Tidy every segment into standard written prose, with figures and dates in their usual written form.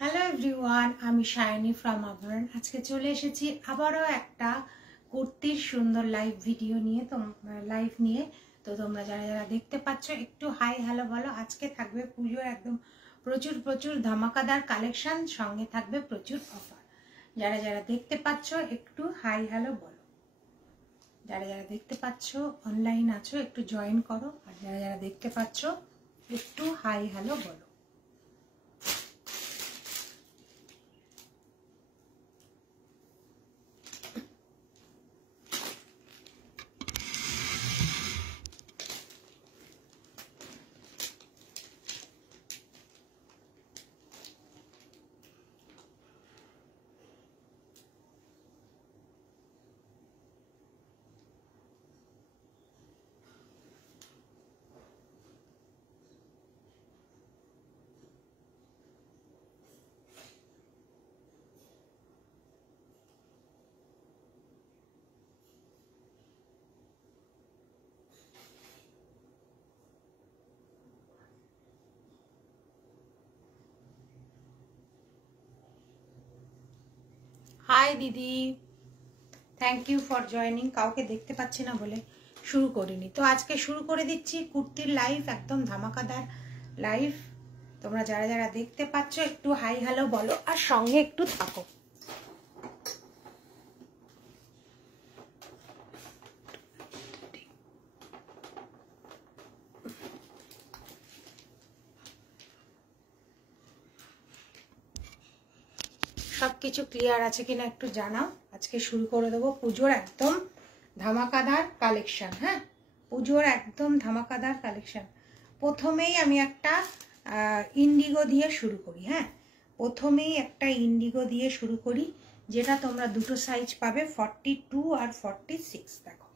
Hello everyone, আমি shiny from আবরণ। আজকে চলে এসেছি আবারও একটা কুর্তির সুন্দর লাইভ ভিডিও নিয়ে, তো তোমরা যারা যারা দেখতে পাচ্ছ একটু হাই হ্যালো বলো। আজকে থাকবে পুজোর একদম প্রচুর প্রচুর ধামাকাদার কালেকশন, সঙ্গে থাকবে প্রচুর অফার। যারা যারা দেখতে পাচ্ছ একটু হাই হ্যালো বলো। যারা যারা দেখতে পাচ্ছ অনলাইন আছো একটু জয়েন করো, আর যারা যারা দেখতে পাচ্ছ একটু হাই হ্যালো বলো। হাই দিদি, থ্যাংক ইউ ফর জয়নিং। কাউকে দেখতে পাচ্ছি না বলে শুরু করিনি, তো আজকে শুরু করে দিচ্ছি কুর্তির লাইভ, একদম ধামাকাদার লাইভ। তোমরা যারা যারা দেখতে পাচ্ছ একটু হাই হ্যালো বলো, আর সঙ্গে একটু থাকো। সবকিছু ক্লিয়ার আছে কিনা একটু জানাও। আজকে শুরু করে দেবো পুজোর একদম ধামাকাদার কালেকশন। হ্যাঁ, পুজোর একদম ধামাকাদার কালেকশন। প্রথমেই আমি একটা ইন্ডিগো দিয়ে শুরু করি। হ্যাঁ, প্রথমেই একটা ইন্ডিগো দিয়ে শুরু করি, যেটা তোমরা দুটো সাইজ পাবে, 42 আর 46। দেখো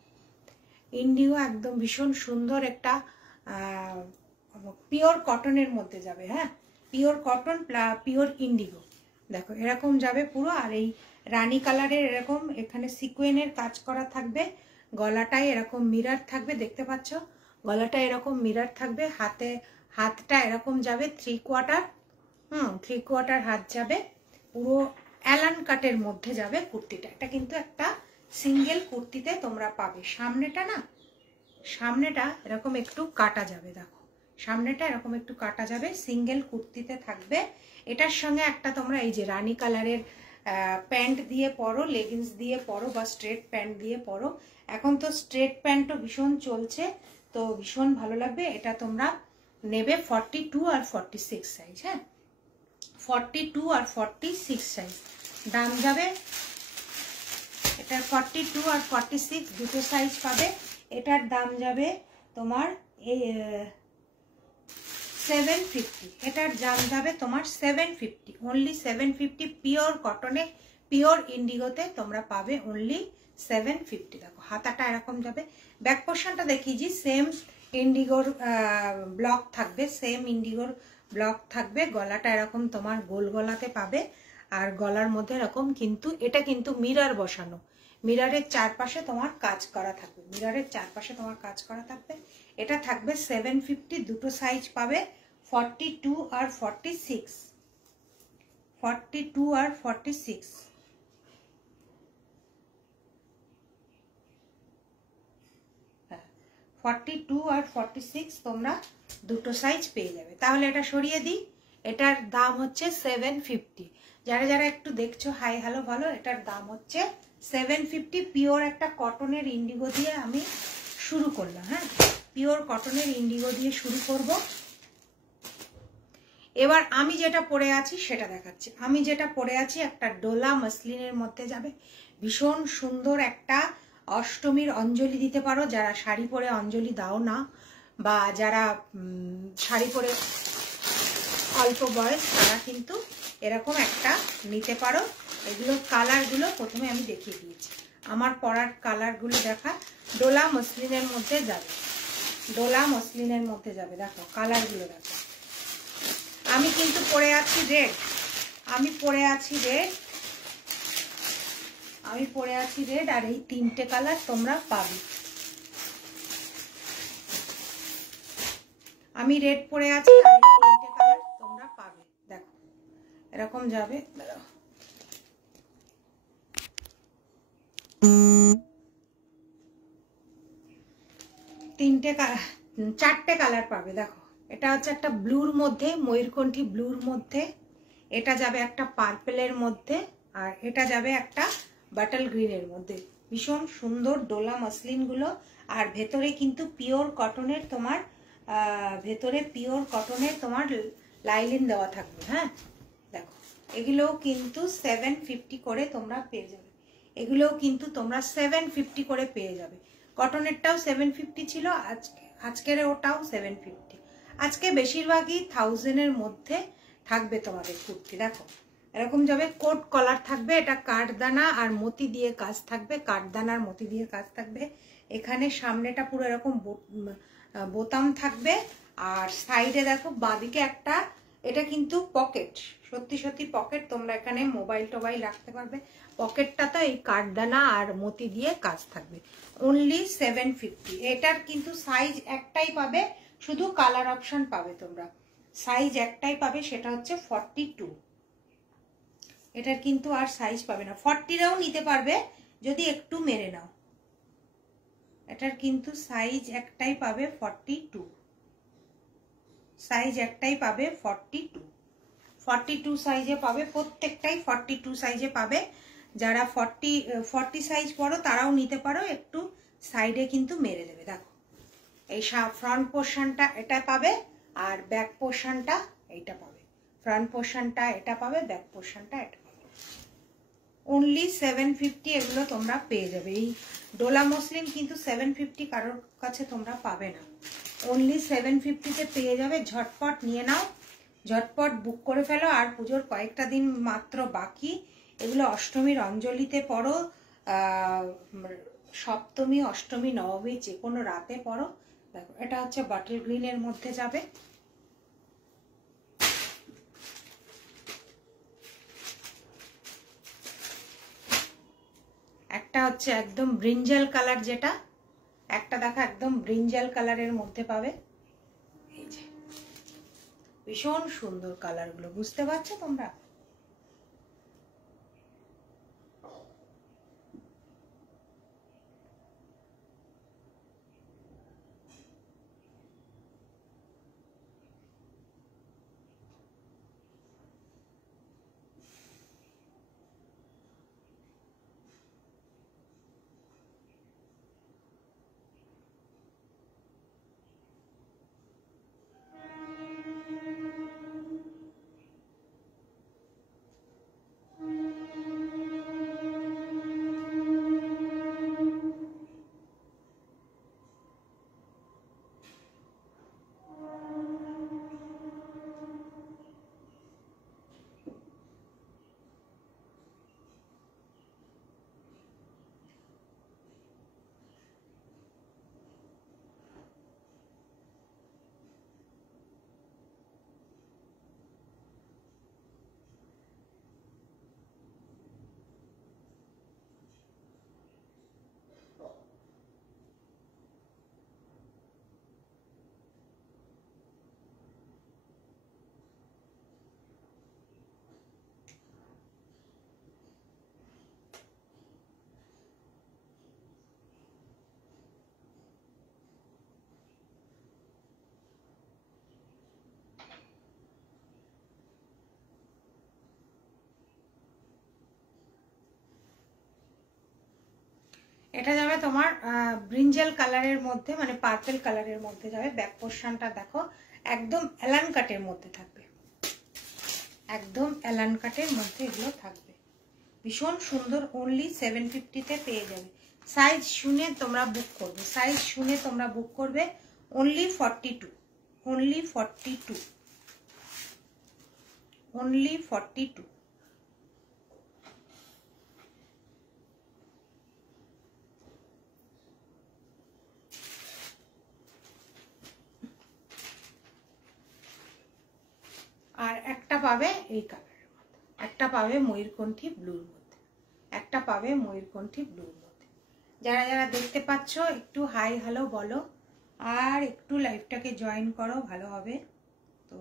ইন্ডিগো একদম ভীষণ সুন্দর একটা পিওর কটনের মধ্যে যাবে। হ্যাঁ, পিওর কটন পিওর ইন্ডিগো। দেখো এরকম যাবে পুরো, আর এই রানী কালারের এরকম এখানে সিকোয়েনের কাজ করা থাকবে। গলাটায় এরকম মিরর থাকবে, দেখতে পাচ্ছ গলাটা এরকম মিরর থাকবে। হাতটা এরকম যাবে 3/4, 3/4 হাত যাবে। পুরো অ্যালান কাটের মধ্যে যাবে কুর্তিটা। এটা কিন্তু একটা সিঙ্গেল কুর্তিতে তোমরা পাবে। সামনেটা এরকম একটু কাটা যাবে। দেখো সামনেটা এরকম একটু কাটা যাবে, সিঙ্গেল কুর্তিতে থাকবে। এটার সঙ্গে একটা তোমরা এই যে রানী কালারের প্যান্ট দিয়ে পরো, লেগিংস দিয়ে পরো, বা স্ট্রেট প্যান্ট দিয়ে পরো। এখন তো স্ট্রেট প্যান্টও ভীষণ চলছে, তো ভীষণ ভালো লাগবে। এটা তোমরা নেবে 42 আর 46 সাইজ। হ্যাঁ, 42 আর 46 সাইজ দাম যাবে। এটা 42 আর 46 দুটো সাইজ পাবে। এটার দাম যাবে তোমার এই 750। এটার দাম যাবে তোমার 750, অনলি 750। পিওর কটনে পিওর ইন্ডিগোতে তোমরা পাবে অনলি 750। দেখো হাতাটা এরকম যাবে। ব্যাক পোর্শনটা দেখিয়েছি, সেম ইন্ডিগোর ব্লক থাকবে, সেম ইন্ডিগোর ব্লক থাকবে। গলাটা এরকম তোমার গোল গলাতে পাবে, আর গলার মধ্যে এরকম কিন্তু এটা কিন্তু মিরর বসানো, মিররের চারপাশে তোমার কাজ করা থাকবে, মিররের চারপাশে তোমার কাজ করা থাকবে। এটা থাকবে 750। দুটো সাইজ পাবে, 42 আর 46, 42 আর 46। হ্যাঁ, 42 আর 46 তোমরা দুটো সাইজ পেয়ে যাবে। তাহলে এটা সরিয়ে দিই, এটার দাম হচ্ছে 750। যারা যারা একটু দেখছো হাই হ্যালো ভালো, এটার দাম হচ্ছে 750। পিওর একটা কটনের ইন্ডিগো দিয়ে আমি শুরু করলাম। হ্যাঁ, পিওর কটনের ইন্ডিগো দিয়ে শুরু করব। এবার আমি যেটা পরে আছি সেটা দেখাচ্ছি। আমি যেটা পরে আছি একটা ডোলা মসলিনের মধ্যে যাবে, ভীষণ সুন্দর একটা অষ্টমীর অঞ্জলি দিতে পারো। যারা শাড়ি পরে অঞ্জলি দাও না, বা যারা শাড়ি পরে অল্প বয়স, তারা কিন্তু এরকম একটা নিতে পারো। এগুলোর কালারগুলো প্রথমে আমি দেখিয়ে দিয়েছি। আমার পরার কালারগুলো দেখা, ডোলা মসলিনের মধ্যে যাবে, ডোলা মসলিনের মধ্যে যাবে। দেখো কালারগুলো দেখো। আমি কিন্তু পরে আছি রেড, আমি পরে আছি রেড, আমি পরে আছি রেড। আর এই তিনটে কালার তোমরা পাবে। আমি রেড পরে আছি আর এই তিনটে কালার তোমরা পাবে। দেখো এরকম যাবে, চারটে কালার পাবে। দেখো এটা হচ্ছে একটা ব্লুর মধ্যে, ময়ূরকণ্ঠী ব্লুর মধ্যে, এটা যাবে একটা পার্পেলের মধ্যে, আর এটা যাবে একটা বাটল গ্রিনের মধ্যে। ভীষণ সুন্দর ডোলা মসলিন গুলো। আর ভেতরে কিন্তু পিওর কটনের তোমার ভেতরে পিওর কটনের তোমার লাইলিন দেওয়া থাকবে। হ্যাঁ দেখো এগুলোও কিন্তু 750 করে তোমরা পেয়ে যাবে। এগুলোও কিন্তু তোমরা 750 করে পেয়ে যাবে। কটনেরটাও 750 ছিল, আজকের ওটাও 750। আজকে বেশিরভাগই 1000-এর মধ্যে থাকবে তোমাদের কুর্তি। দেখো এরকম যাবে, কোট কলার থাকবে, এটা কাঠদানা আর মতি দিয়ে কাজ থাকবে, কাঠদানার মতি দিয়ে কাজ থাকবে। এখানে সামনেটা পুরো এরকম বোতাম থাকবে, আর সাইডে দেখো বাঁদিকে একটা, এটা কিন্তু পকেট, সত্যি সত্যি পকেট। তোমরা এখানে মোবাইল টোবাইল রাখতে পারবে। পকেটটা তো এই কাঠদানা আর মতি দিয়ে কাজ থাকবে। অনলি 750। এটার কিন্তু সাইজ একটাই পাবে, শুধু কালার অপশন পাবে তোমরা। সাইজ একটাই পাবে, সেটা হচ্ছে 42। এটার কিন্তু আর সাইজ পাবে না। 40-রাও নিতে পারবে যদি একটু মেরে নাও। এটার কিন্তু সাইজ একটাই পাবে 42, সাইজ একটাই পাবে 42। 42 সাইজে পাবে, প্রত্যেকটাই 42 সাইজে পাবে। যারা 40 সাইজ পরো তারাও নিতে পারো, একটু সাইডে কিন্তু মেরে দেবে। দেখো এই ফ্রন্ট পোর্শনটা এটা পাবে, আর ব্যাক পোর্শনটা এইটা পাবে। ফ্রন্ট পোর্শনটা এটা পাবে, ব্যাক পোর্শনটা এটা পাবে। অনলি 750 এগুলো তোমরা পেয়ে যাবে। এই ডোলা মসলিন কিন্তু 750 কারোর কাছে তোমরা পাবে না। অনলি 750-তে পেয়ে যাবে। ঝটপট নিয়ে নাও, ঝটপট বুক করে ফেলো। আর পুজোর কয়েকটা দিন মাত্র বাকি। এগুলো অষ্টমীর অঞ্জলিতে পড়ো, সপ্তমী অষ্টমী নবমী যে কোনো রাতে পড়ো। দেখো এটা হচ্ছে বাটল গ্রিনের মধ্যে যাবে। একটা হচ্ছে একদম ব্রিঞ্জাল কালার, যেটা একটা দেখা একদম ব্রিঞ্জাল কালারের মধ্যে পাবে। এই যে ভীষণ সুন্দর কালারগুলো, বুঝতে পারছো তোমরা? এটা যাবে তোমার ব্রিঞ্জাল কালারের মধ্যে, মানে পার্পল কালারের মধ্যে যাবে। ব্যাক পোর্শনটা দেখো একদম অ্যালান কাটের মধ্যে থাকবে, একদম অ্যালান কাটের মধ্যে এগুলো থাকবে, ভীষণ সুন্দর। অনলি 750-তে পেয়ে যাবে। সাইজ শুনে তোমরা বুক করবে, সাইজ শুনে তোমরা বুক করবে। Only 42, only 42, only 42। আর একটা পাবে এই কালারের মধ্যে, একটা পাবে ময়ূরকণ্ঠী ব্লুর মধ্যে, একটা পাবে ময়ূরকণ্ঠী ব্লুর মধ্যে। যারা যারা দেখতে পাচ্ছ একটু হাই হ্যালো বলো, আর একটু লাইভটাকে জয়েন করো, ভালো হবে। তো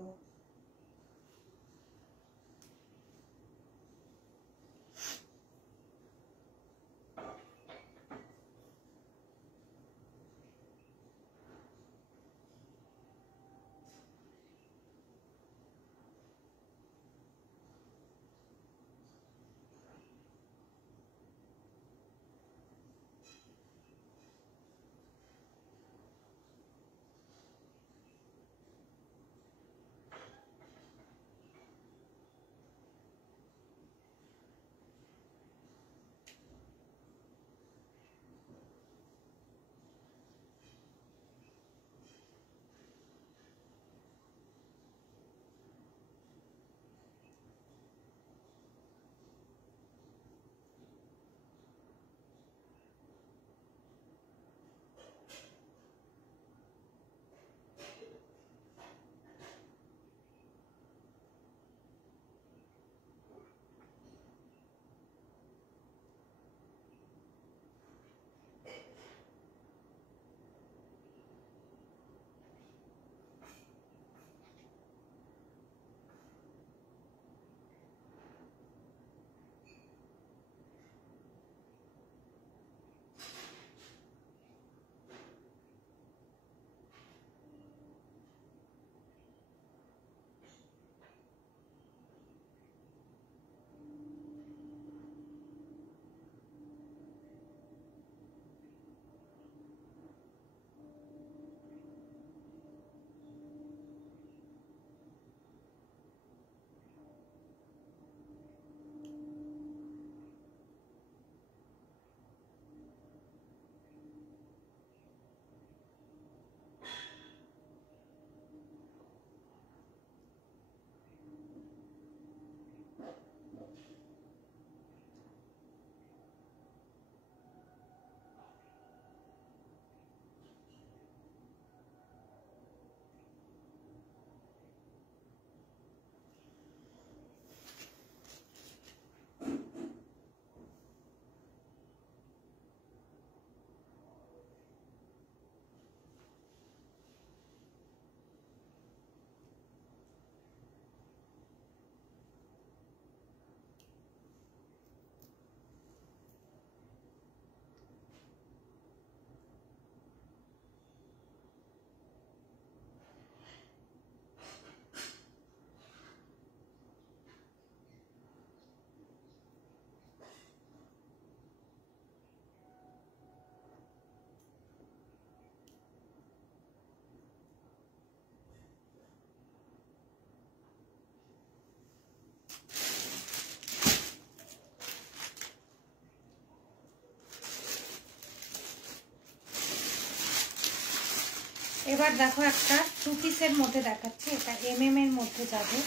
এবার দেখো একটা 2 পিসের মধ্যে দেখাচ্ছি। এটা এমএম এর মধ্যে যাবে,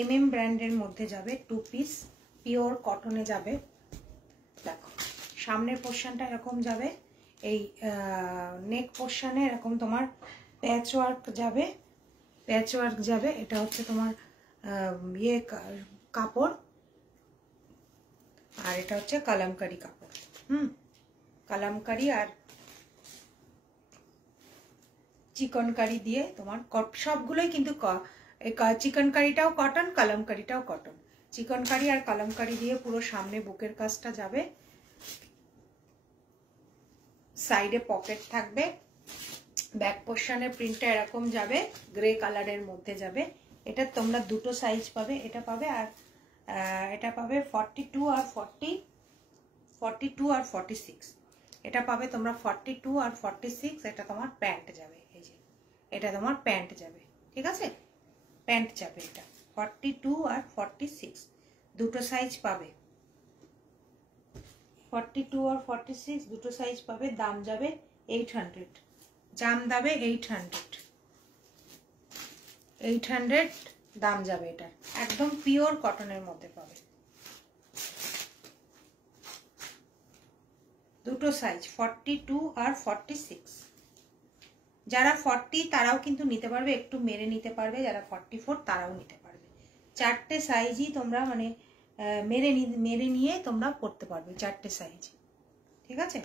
এমএম ব্র্যান্ডের মধ্যে যাবে, 2 পিস পিওর কটনে যাবে। দেখো সামনের পোর্শনটা এরকম যাবে, এই নেক পোর্শনে এরকম তোমার প্যাচ ওয়ার্ক যাবে, প্যাচ ওয়ার্ক যাবে। এটা হচ্ছে তোমার ইয়ে কাপড়, আর এটা হচ্ছে কালামকারি কাপড়। কালামকারি আর চিকনকারি দিয়ে তোমার সবগুলোই কিন্তু চিকনকারিটাও কটন, কালামকারিটাও কটন। চিকনকারি আর কালামকারি দিয়ে পুরো সামনে বুকের কাজটা যাবে, সাইডে পকেট থাকবে। ব্যাক পোর্শনের প্রিন্টটা এরকম যাবে, গ্রে কালারের মধ্যে যাবে। এটা তোমরা দুটো সাইজ পাবে, এটা পাবে আর এটা পাবে 42 আর 40, 42 আর 46। এটা পাবে তোমরা 42 আর 46, এটা তোমার প্যান্ট যাবে। এই যে এটা তোমার প্যান্ট যাবে, ঠিক আছে, প্যান্ট যাবে। এটা 42 আর 46 দুটো সাইজ পাবে, 42 আর 46 দুটো সাইজ পাবে। দাম যাবে 800, দাম যাবে 800 দাম যাবে। এটা একদম পিওর কটনের মধ্যে পাবে, দুটো সাইজ 42 আর 46। যারা 40 তারাও কিন্তু নিতে পারবে, একটু মেরে নিতে পারবে, যারা 44 তারাও নিতে পারবে। চারটে সাইজই তোমরা মানে মেরে নিয়ে তোমরা পড়তে পারবে, চারটে সাইজ, ঠিক আছে।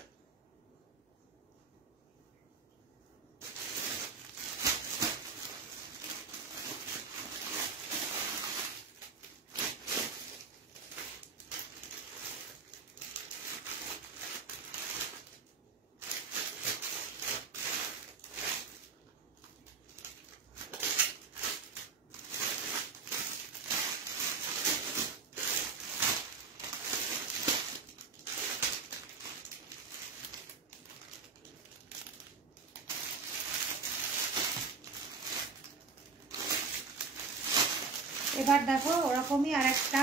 এবার দেখো ওরকমই আরেকটা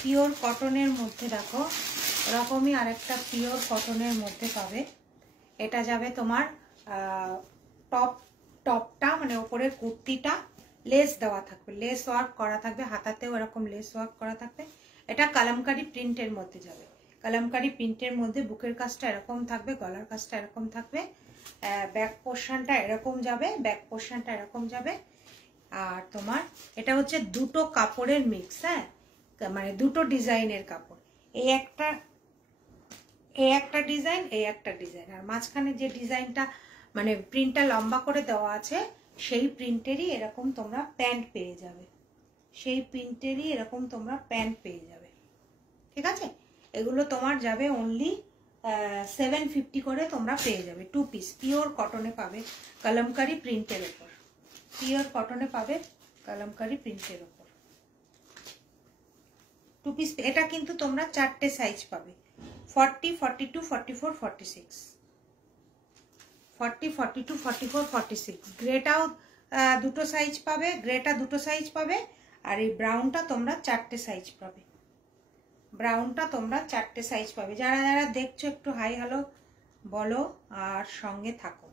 পিওর কটনের মধ্যে, দেখো ওরকমই আরেকটা পিওর কটনের মধ্যে পাবে। এটা যাবে তোমার টপটা মানে ওপরের কুর্তিটা লেস দেওয়া থাকবে, লেস ওয়ার্ক করা থাকবে, হাতাতেও এরকম লেস ওয়ার্ক করা থাকবে। এটা কালামকারী প্রিন্টের মধ্যে যাবে, কালামকারী প্রিন্টের মধ্যে বুকের কাজটা এরকম থাকবে, গলার কাজটা এরকম থাকবে, ব্যাক পোর্শনটা এরকম যাবে, ব্যাক পোর্শনটা এরকম যাবে। আর তোমার এটা হচ্ছে দুটো কাপড়ের মিক্স, হ্যাঁ, মানে দুটো ডিজাইনের কাপড়, এই একটা ডিজাইন, এই একটা ডিজাইন, আর মাঝখানে যে ডিজাইনটা মানে প্রিন্টটা লম্বা করে দেওয়া আছে সেই প্রিন্টেরই এরকম তোমরা প্যান্ট পেয়ে যাবে, সেই প্রিন্টেরই এরকম তোমরা প্যান্ট পেয়ে যাবে, ঠিক আছে। এগুলো তোমার যাবে অনলি 750 করে তোমরা পেয়ে যাবে। 2 পিস পিওর কটনে পাবে, কলমকারি প্রিন্টের উপর, পিওর কটনে পাবে কলমকারি প্রিন্টের উপর 2 পিস। এটা কিন্তু তোমরা চারটে সাইজ পাবে, 40, 42, 44, 46, 40, 42, 44, 46। গ্রেটাও দুটো সাইজ পাবে, গ্রেটা দুটো সাইজ পাবে, আর এই ব্রাউনটা তোমরা চারটে সাইজ পাবে, ব্রাউনটা তোমরা চারটে সাইজ পাবে। যারা যারা দেখছো একটু হাই হ্যালো বলো আর সঙ্গে থাকো।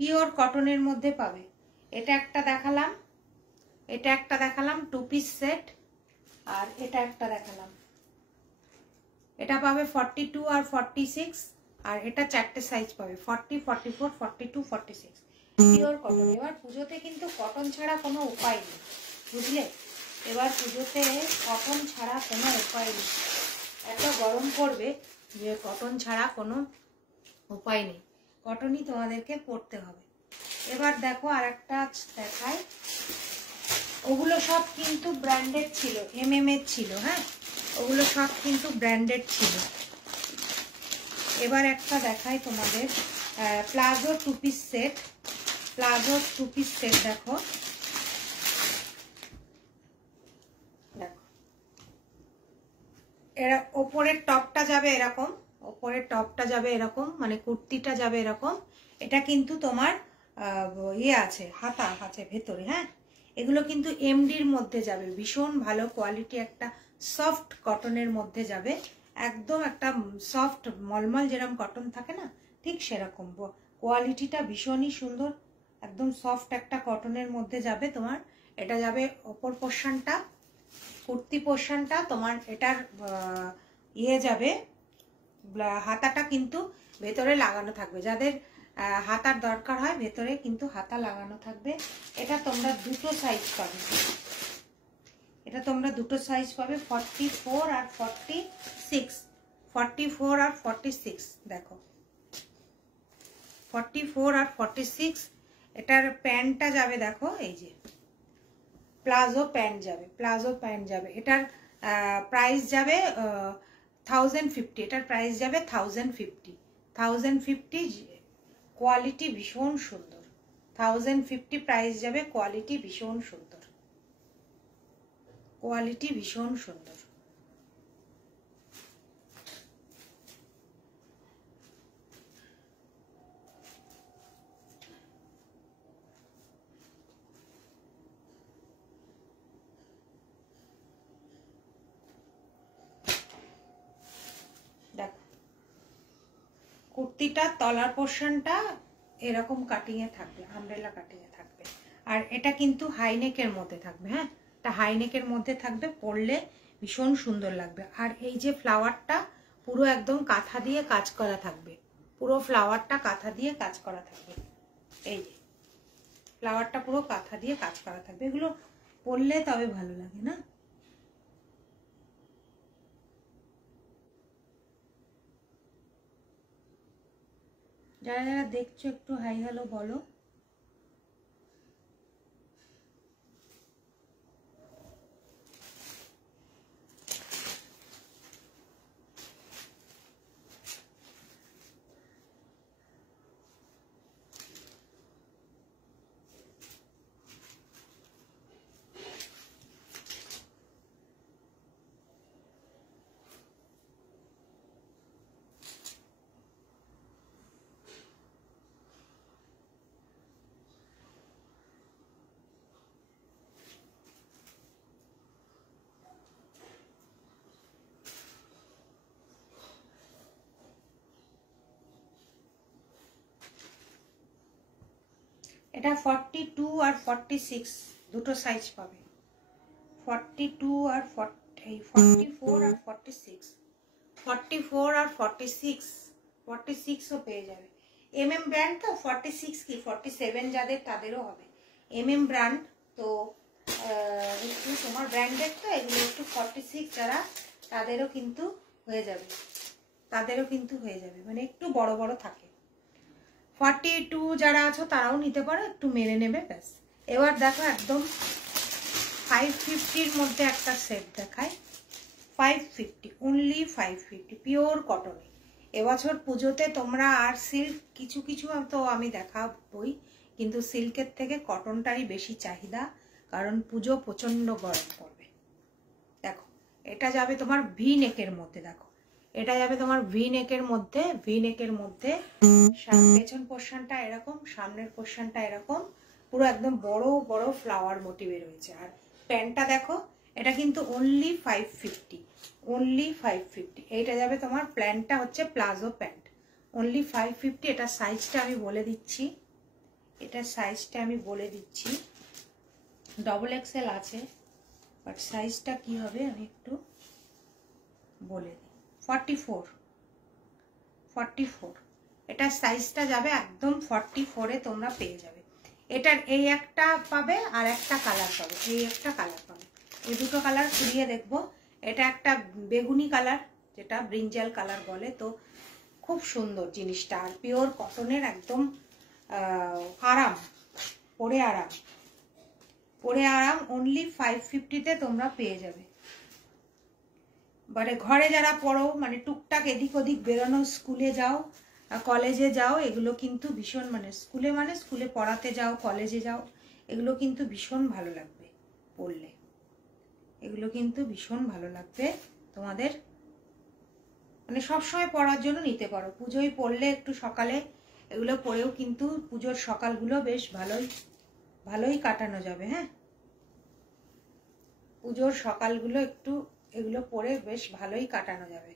পিওর কটনের মধ্যে পাবে। এটা একটা দেখালাম, এটা একটা দেখালাম 2 পিস সেট, আর এটা একটা দেখালাম। এটা পাবে 42 আর 46, আর এটা চারটে সাইজ পাবে 40, 44, 42, 46 পিওর কটন। এবার পুজোতে কিন্তু কটন ছাড়া কোনো উপায় নেই, বুঝলে, এবার পুজোতে কটন ছাড়া কোনো উপায় নেই, এত গরম পড়বে যে কটন ছাড়া কোনো উপায় নেই, কটনই তোমাদেরকে পরতে হবে। এবার দেখো আরেকটা দেখাই, ওগুলো সব কিন্তু ব্র্যান্ডেড ছিল, MM এর ছিল, হ্যাঁ, ওগুলো সব কিন্তু ব্র্যান্ডেড ছিল। এবার একটা দেখাই তোমাদের palazzo 2 piece set, palazzo 2 piece set. দেখো দেখো এরা ওপরের টপটা যাবে এরকম, ওপরের টপটা যাবে এরকম, মানে কুর্তিটা যাবে এরকম। এটা কিন্তু তোমার ইয়ে আছে, হাতা আছে ভেতরে, হ্যাঁ, এগুলো কিন্তু MDর মধ্যে যাবে, ভীষণ ভালো কোয়ালিটি, একটা সফট কটনের মধ্যে যাবে, একদম একটা সফট মলমল যেরকম কটন থাকে না, ঠিক সেরকম কোয়ালিটিটা ভীষণই সুন্দর, একদম সফট একটা কটনের মধ্যে যাবে তোমার। এটা যাবে ওপর পোর্শনটা, কুর্তি পোর্শনটা তোমার, এটার ইয়ে যাবে, হাতাটা কিন্তু ভেতরে লাগানো থাকবে, যাদের হাতার দরকার হয় ভেতরে কিন্তু হাতা লাগানো থাকবে। এটা তোমরা দুটো সাইজ পাবে, এটা তোমরা দুটো সাইজ পাবে, 44 আর 46, 44 আর 46। দেখো 44 আর 46, এটার প্যান্টটা যাবে দেখো, এই যে প্লাজো প্যান্ট যাবে, প্লাজো প্যান্ট যাবে। এটার প্রাইস যাবে 1050, এটার প্রাইস যাবে 1050, 1050। কোয়ালিটি ভীষণ সুন্দর, 1050 প্রাইস যাবে। কোয়ালিটি ভীষণ সুন্দর, কোয়ালিটি ভীষণ সুন্দর। দেখো কুর্তিটা তলার পোর্শনটা এরকম কাটিং এ থাকবে, আমব্রেলা কাটিং এ থাকবে। আর এটা কিন্তু হাইনেকের মধ্যে থাকবে। হ্যাঁ, এটা হাইনেকের মধ্যে থাকবে, পরলে ভীষণ সুন্দর লাগবে। আর এই যে ফ্লাওয়ারটা পুরো একদম কাঁথা দিয়ে কাজ করা থাকবে, পুরো ফ্লাওয়ারটা কাঁথা দিয়ে কাজ করা থাকবে। এই যে ফ্লাওয়ারটা পুরো কাঁথা দিয়ে কাজ করা থাকবে। এগুলো পরলে তবে ভালো লাগে না? যারা যারা দেখছো একটু হাই হ্যালো বলো। এটা 42 আর 46 দুটো সাইজ পাবে। 42 আর 44 আর 46, 44 আর 46 ও পেয়ে যাবে। MM ব্র্যান্ড তো 46 কি 47 যাদের তাদেরও হবে। MM ব্র্যান্ড তো একটু তোমার ব্র্যান্ডেড তো এগুলো একটু 46 যারা তাদেরও কিন্তু হয়ে যাবে, তাদেরও কিন্তু হয়ে যাবে, মানে একটু বড় বড় থাকে। 42 যারা আছো তারাও নিতে পারো, একটু মেরে নেবে ব্যাস। এবার দেখো একদম 550 মধ্যে একটা সেট দেখায়। 550 অনলি 550 পিওর কটনে। এবছর পুজোতে তোমরা আর সিল্ক কিছু কিছু তো আমি দেখাবই, কিন্তু সিল্কের থেকে কটনটারই বেশি চাহিদা, কারণ পুজো প্রচন্ড গরম পড়বে। দেখো এটা যাবে তোমার ভি নেকের মধ্যে। দেখো এটা যাবে তোমার ভি নেকের মধ্যে, ভি নেকের মধ্যে পেছন পোর্শনটা এরকম, সামনের পোর্শনটা এরকম, পুরো একদম বড় বড় ফ্লাওয়ার মোটিভে রয়েছে। আর প্যান্টটা দেখো, এটা কিন্তু অনলি 550, অনলি 550। এইটা যাবে তোমার, প্যান্টটা হচ্ছে প্লাজো প্যান্ট, অনলি 550। এটা সাইজটা আমি বলে দিচ্ছি, এটা সাইজটা আমি বলে দিচ্ছি, XXL আছে, বাট সাইজটা কি হবে আমি একটু বলে দিই। 44 এটা সাইজটা যাবে একদম 44 এ তোমরা পেয়ে যাবে। এটার এই একটা পাবে আর একটা কালার পাবে, এই একটা কালার পাবে, এই দুটো কালার ঘুরিয়ে দেখবো। এটা একটা বেগুনি কালার, যেটা ব্রিঞ্জাল কালার বলে, তো খুব সুন্দর জিনিসটা। আর পিওর কটনের একদম আরাম, পরে আরাম, পরে আরাম। অনলি 550-তে তোমরা পেয়ে যাবে। মানে ঘরে যারা পড়ো, মানে টুকটাক এদিক ওদিক বেরোনো, স্কুলে যাও, কলেজে যাও, এগুলো কিন্তু ভীষণ, মানে স্কুলে পড়াতে যাও, কলেজে যাও, এগুলো কিন্তু ভীষণ ভালো লাগবে পরলে, এগুলো কিন্তু ভীষণ ভালো লাগবে তোমাদের। মানে সবসময় পরার জন্য নিতে পারো, পুজোয় পরলে একটু সকালে এগুলো পরেও কিন্তু পুজোর সকালগুলো বেশ ভালোই কাটানো যাবে। হ্যাঁ, পুজোর সকালগুলো একটু এগুলো পরে বেশ ভালোই কাটানো যাবে।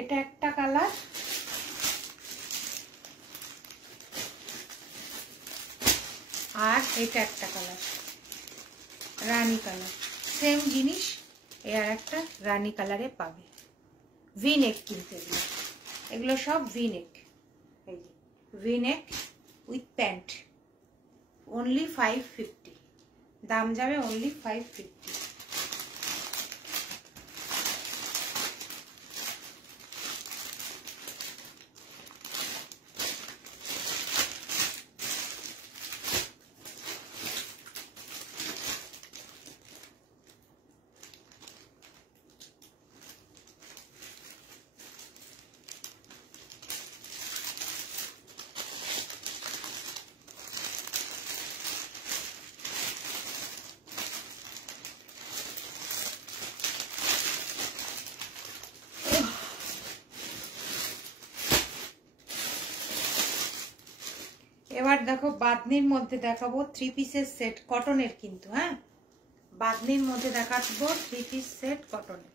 এটা একটা কালার, আর এটা একটা কালার, রানী কালার, সেম জিনিস। এর একটা রানী কালারে পাবে। ভি নেক কিন্তু এগুলো সব ভি নেক, এই যে V neck with pant, only 550, দাম যাবে অনলি 550। এবার দেখো বাদনির মধ্যে দেখাবো 3 পিসের সেট কটনের, কিন্তু হ্যাঁ বাদনির মধ্যে দেখাবো 3 পিস সেট কটনের।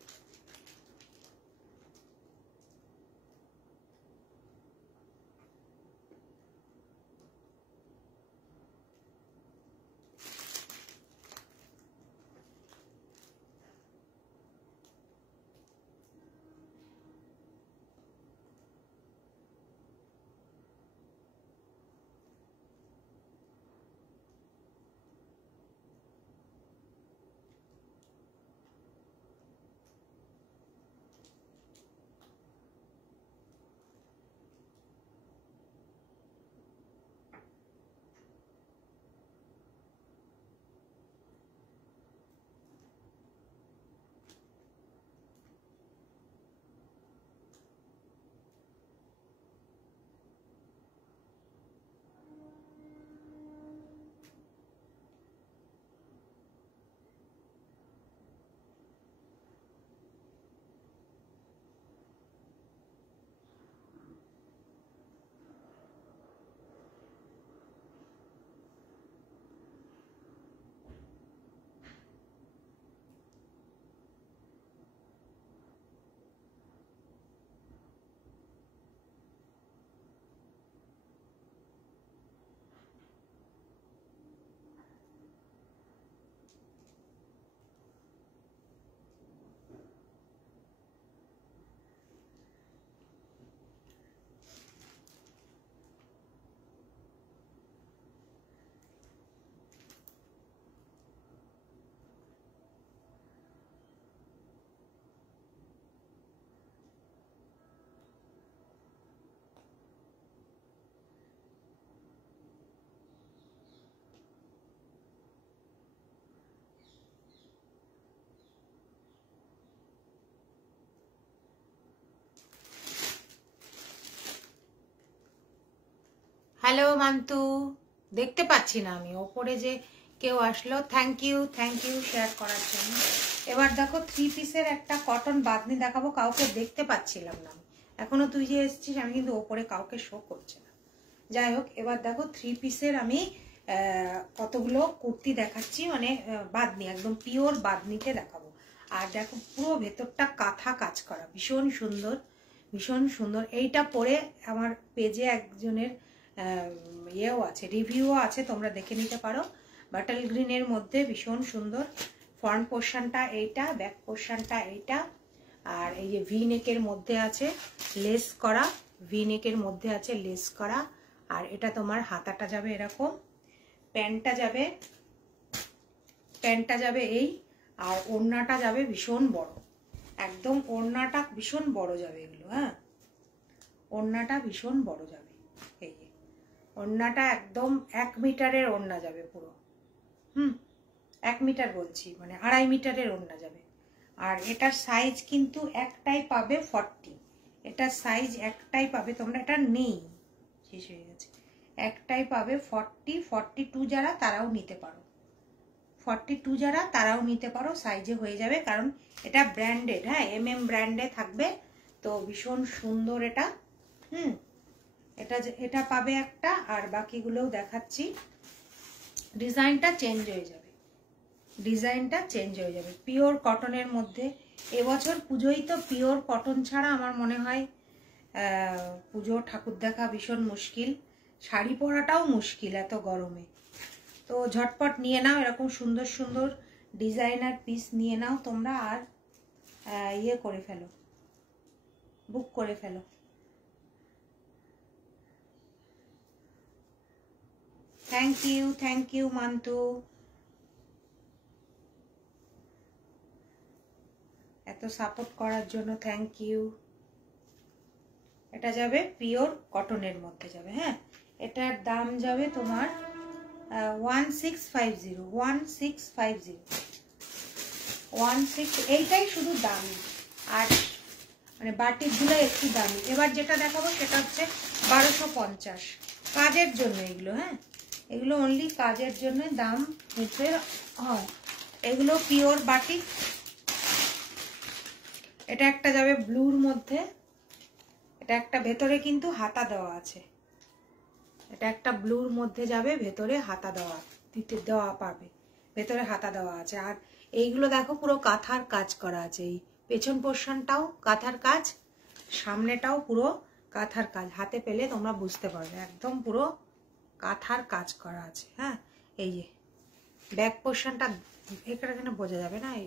হ্যালো মান্তু, দেখতে পাচ্ছি না আমি, ওপরে যে কেউ আসলো, থ্যাংক ইউ শেয়ার করার জন্য। এবার দেখো 3 পিসের একটা কটন বাঁধনি দেখাবো, কাউকে দেখতে পাচ্ছিলাম না আমি, এখনো তুই যে এসেছিস আমি কিন্তু ওপরে কাউকে শো করছে না। যাই হোক, এবার দেখো 3 পিসের আমি কতগুলো কুর্তি দেখাচ্ছি, মানে বাঁধনি একদম পিওর বাঁধনিতে দেখাবো। আর দেখো পুরো ভেতরটা কাঁথা কাজ করা, ভীষণ সুন্দর ভীষণ সুন্দর। এইটা পরে আমার পেজে একজনের ইয়েও আছে, রিভিউও আছে, তোমরা দেখে নিতে পারো। বাটল গ্রিনের মধ্যে ভীষণ সুন্দর। ফ্রন্ট পোর্শনটা এইটা, ব্যাক পোর্শনটা এইটা, আর এই যে ভি নেকের মধ্যে আছে লেস করা, ভি নেকের মধ্যে আছে লেস করা। আর এটা তোমার হাতাটা যাবে এরকম, প্যান্টটা যাবে এই, আর ওড়নাটা যাবে ভীষণ বড়, একদম ওড়নাটা ভীষণ বড় যাবে এগুলো। হ্যাঁ, ওড়নাটা ভীষণ বড় যাবে, এই যে ওড়নাটা একদম 1 মিটারের ওড়না যাবে পুরো। 1 মিটার বলছি, মানে 2.5 মিটারের ওড়না যাবে। আর এটার সাইজ কিন্তু একটাই পাবে 40, এটার সাইজ একটাই পাবে তোমরা, এটা নেই, শেষ হয়ে গেছে, একটাই পাবে 40, 42 যারা তারাও নিতে পারো, 42 যারা তারাও নিতে পারো, সাইজে হয়ে যাবে, কারণ এটা ব্র্যান্ডেড। হ্যাঁ, MM ব্র্যান্ডে থাকবে, তো ভীষণ সুন্দর এটা। এটা পাবে একটা, আর বাকিগুলোও দেখাচ্ছি। ডিজাইনটা চেঞ্জ হয়ে যাবে, পিওর কটনের মধ্যে। এবছর পুজোই তো পিওর কটন ছাড়া আমার মনে হয় পুজো ঠাকুর দেখা ভীষণ মুশকিল, শাড়ি পরাটাও মুশকিল এত গরমে। তো ঝটপট নিয়ে নাও, এরকম সুন্দর সুন্দর ডিজাইনার পিস নিয়ে নাও তোমরা, আর ইয়ে করে ফেলো, বুক করে ফেলো। থ্যাংক ইউ মান্তু, এত সাপোর্ট করার জন্য থ্যাংক ইউ। এটা যাবে পিওর কটনের মধ্যে যাবে। হ্যাঁ, এটার দাম যাবে তোমার 1650। এইটাই শুধু দামি, আর মানে বাটিকগুলো একটু দামি। এবার যেটা দেখাবো সেটা হচ্ছে 1250, কাজের জন্য এগুলো। হ্যাঁ, এগুলো অনলি কাজের জন্য দাম হয়, এগুলো পিওর বাটিক। এটা একটা যাবে ব্লুর মধ্যে, এটা একটা ভেতরে কিন্তু হাতা দেওয়া আছে, এটা একটা ব্লুর মধ্যে যাবে, ভেতরে হাতা দেওয়া পাবে, ভেতরে হাতা দেওয়া আছে। আর এইগুলো দেখো পুরো কাঁথার কাজ করা আছে, এই পেছন পোর্শনটাও কাঁথার কাজ, সামনেটাও পুরো কাঁথার কাজ। হাতে পেলে তোমরা বুঝতে পারবে, একদম পুরো কাঁথার কাজ করা আছে। হ্যাঁ, এই যে ব্যাক পোর্শনটা এখানে বোঝা যাবে না, এই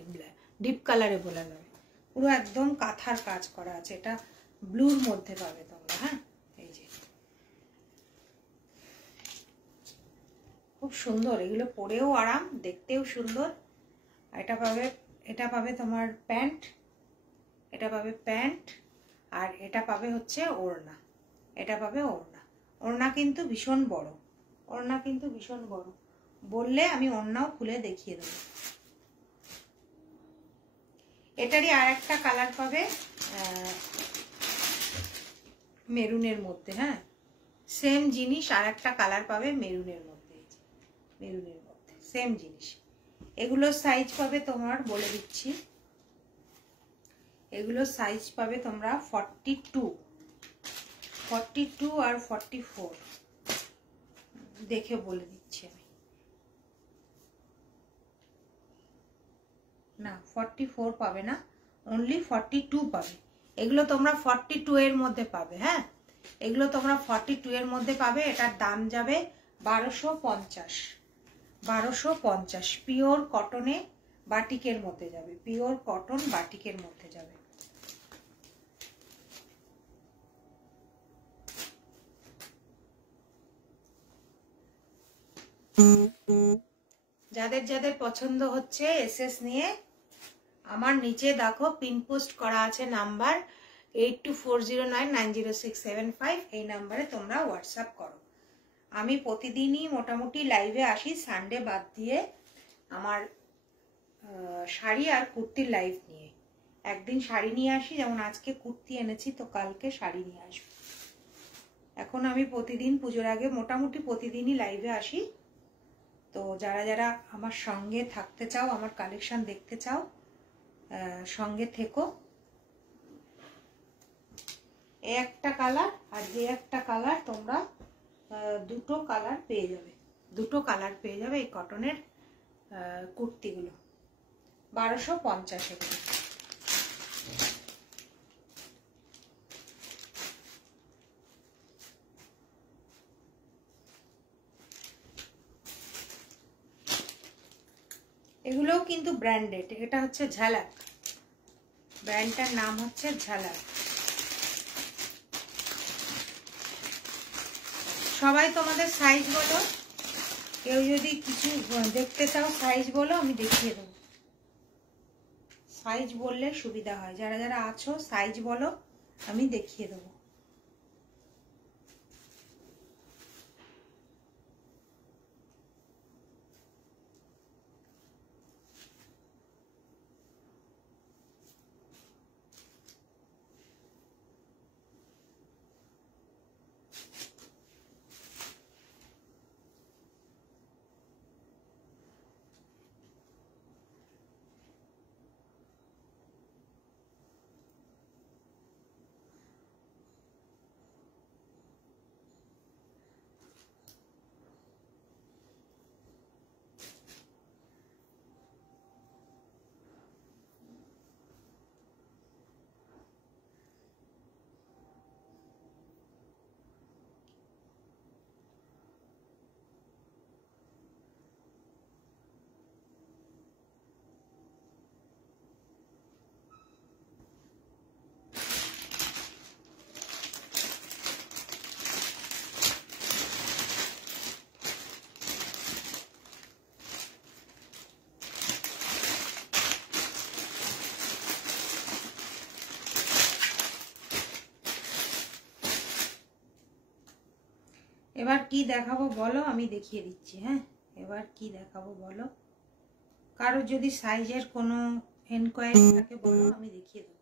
ডিপ কালারে বোঝা যাবে, পুরো একদম কাঁথার কাজ করা আছে। এটা ব্লুর মধ্যে পাবে তোমরা। হ্যাঁ, এই যে খুব সুন্দর, এগুলো পরেও আরাম, দেখতেও সুন্দর। এটা পাবে তোমার প্যান্ট, এটা পাবে প্যান্ট, আর এটা পাবে হচ্ছে ওড়না, এটা পাবে ওড়না। ওড়না কিন্তু ভীষণ বড়, ওড়না কিন্তু ভীষণ বড়। বললে আমি ওড়নাও খুলে দেখিয়ে দেবো। এটারই আর একটা কালার পাবে মেরুনের মধ্যে। হ্যাঁ, সেম জিনিস, আর একটা কালার পাবে মেরুনের মধ্যে, মেরুনের মধ্যে সেম জিনিস। এগুলো সাইজ পাবে তোমার, বলে দিচ্ছি, এগুলো সাইজ পাবে তোমরা 42 আর 44। দেখে বলে দিচ্ছি আমি, না 44 পাবে না, অনলি 42 পাবে। এগুলো তোমরা 42 এর মধ্যে পাবে। হ্যাঁ, এগুলো তোমরা 42 এর মধ্যে পাবে। এটার দাম যাবে 1250, 1250। পিওর কটনে বাটিকের মধ্যে যাবে, পিওর কটন বাটিকের মধ্যে যাবে। যাদের যাদের পছন্দ হচ্ছে এসএস নিয়ে, আমার নিচে দেখো পিন পোস্ট করা আছে নাম্বার 8240990675। এই নাম্বারে তোমরা হোয়াটসঅ্যাপ করো। আমি প্রতিদিনই মোটামুটি লাইভে আসি, সানডে বাদ দিয়ে আমার শাড়ি আর কুর্তির লাইভ নিয়ে। একদিন শাড়ি নিয়ে আসি, যেমন আজকে কুর্তি এনেছি, তো কালকে শাড়ি নিয়ে আসবো। এখন আমি প্রতিদিন পুজোর আগে মোটামুটি প্রতিদিনই লাইভে আসি। তো যারা যারা আমার সঙ্গে থাকতে চাও, আমার কালেকশন দেখতে চাও, সঙ্গে থেকো। এই একটা কালার আর এই একটা কালার তোমরা দুটো কালার পেয়ে যাবে, দুটো কালার পেয়ে যাবে এই কটনের কুর্তিগুলো। 1250 এগুলো। এগুলোও কিন্তু ব্র্যান্ডেড। এটা হচ্ছে ঝালাক, ব্র্যান্ডটার নাম হচ্ছে ঝালাক। সবাই তোমাদের সাইজ বলো, কেউ যদি কিছু দেখতে চাও সাইজ বলো, আমি দেখিয়ে দেবো। সাইজ বললে সুবিধা হয়, যারা যারা আছো সাইজ বলো, আমি দেখিয়ে দেবো। এবার কি দেখাবো বলো, আমি দেখিয়ে দিচ্ছি। হ্যাঁ, এবার কি দেখাবো বলো, কারোর যদি সাইজের কোনো এনকোয়ারি থাকে বলো, আমি দেখিয়ে দেবো।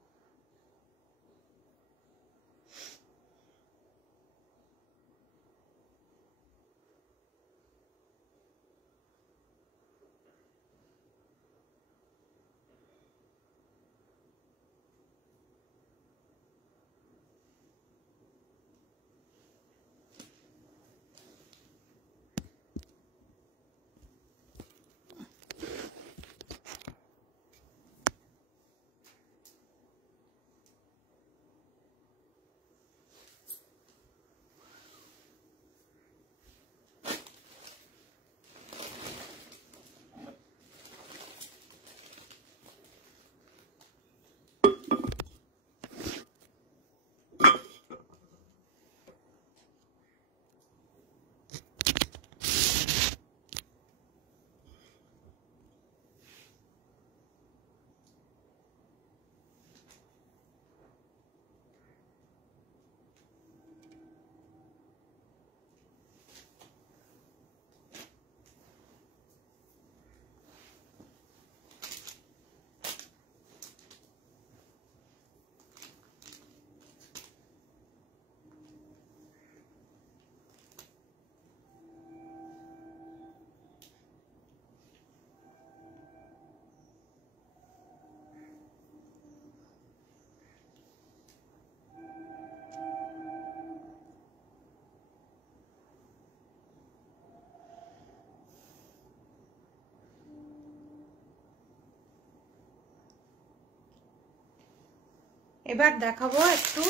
এবার দেখাবো একটু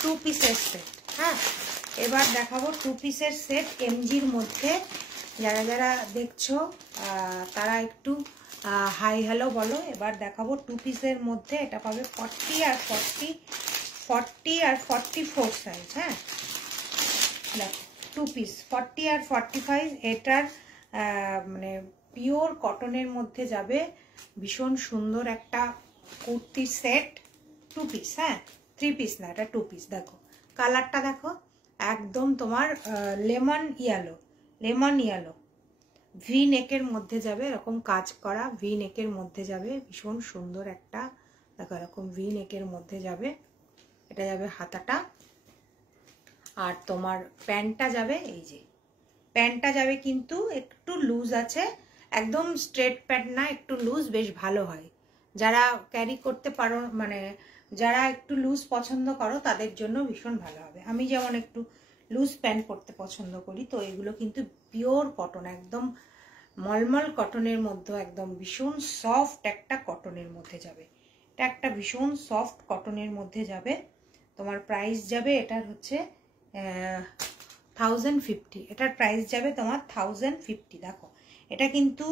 2 পিসের সেট। হ্যাঁ, এবার দেখাবো 2 পিসের সেট এমজির মধ্যে। যারা যারা দেখছো তারা একটু হাই হ্যালো বলো। এবার দেখাবো 2 পিসের মধ্যে, এটা পাবে 40 আর 44 সাইজ। হ্যাঁ, দেখো 2 পিস 40 আর 45। এটার মানে পিওর কটনের মধ্যে যাবে, ভীষণ সুন্দর একটা কুর্তি সেট। 2 পিস, হ্যাঁ 3 পিস না, এটা 2 পিস। দেখো কালারটা দেখো, একদম তোমার লেমন ইয়েলো ভি নেকের মধ্যে যাবে, এরকম কাজ করা ভি নেকের মধ্যে যাবে, ভীষণ সুন্দর একটা। দেখো এরকম ভি নেকের মধ্যে যাবে, এটা যাবে হাতাটা। আর তোমার প্যান্টটা যাবে, এই যে প্যান্টটা যাবে কিন্তু একটু লুজ আছে, একদম স্ট্রেট প্যান্ট না, একটু লুজ, বেশ ভালো হয়। যারা ক্যারি করতে পারো, মানে যারা একটু লুজ পছন্দ করো তাদের জন্য ভীষণ ভালো হবে। আমি যেমন একটু লুজ প্যান্ট পরতে পছন্দ করি, তো এগুলো কিন্তু পিওর কটন, একদম মলমল কটনের মধ্যে, একদম ভীষণ সফট একটা কটনের মধ্যে যাবে। এটা একটা ভীষণ সফট কটনের মধ্যে যাবে। তোমার প্রাইস যাবে, এটার হচ্ছে 1050। এটার প্রাইস যাবে তোমার 1050। দেখো এটা কিন্তু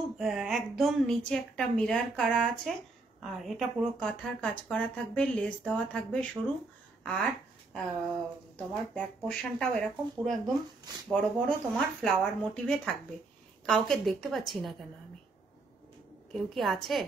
একদম নিচে একটা মিরর করা আছে, আর এটা পুরো কাঁথার কাজ করা থাকবে, লেস দেওয়া থাকবে সরু। আর তোমার ব্যাক পোর্শনটাও এরকম পুরো একদম বড় বড় তোমার ফ্লাওয়ার মোটিভে থাকবে। কাউকে দেখতে পাচ্ছি না কেন আমি? কেউ কি আছে?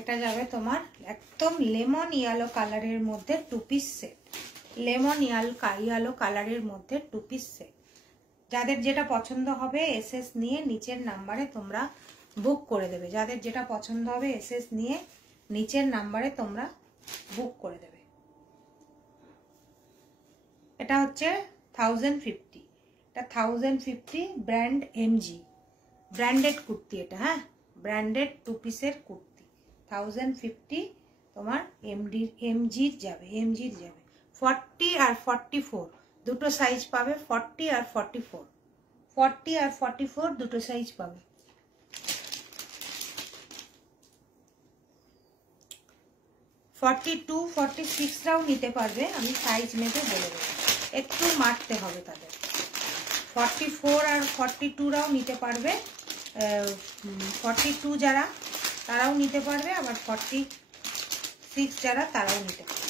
এটা যাবে তোমার একদম লেমন ইয়েলো কালারের মধ্যে 2 পিস সেট। লেমন ইয়েলো কালারের মধ্যে 2 পিস সেট। যাদের যেটা পছন্দ হবে এসএস নিয়ে নিচের নাম্বারে তোমরা বুক করে দেবে। যাদের যেটা পছন্দ হবে এসএস নিয়ে নিচের নাম্বারে তোমরা বুক করে দেবে। এটা হচ্ছে 1050। এটা 1050 ব্র্যান্ড এমজি, ব্র্যান্ডেড কুর্তি এটা। হ্যাঁ, ব্র্যান্ডেড 2 পিসের কুর্তি 1050 তোমার এমজির যাবে। 40 আর 44 দুটো সাইজ পাবে। 40 আর 44 দুটো সাইজ পাবে। (42, 46রাও নিতে পারবে, আমি সাইজ মেপে বলে দেবো, একটু মারতে হবে তাদের। 44 আর 42রাও নিতে পারবে। 42 যারা তারাও নিতে পারবে, আবার 46 যারা তারাও নিতে পারবে।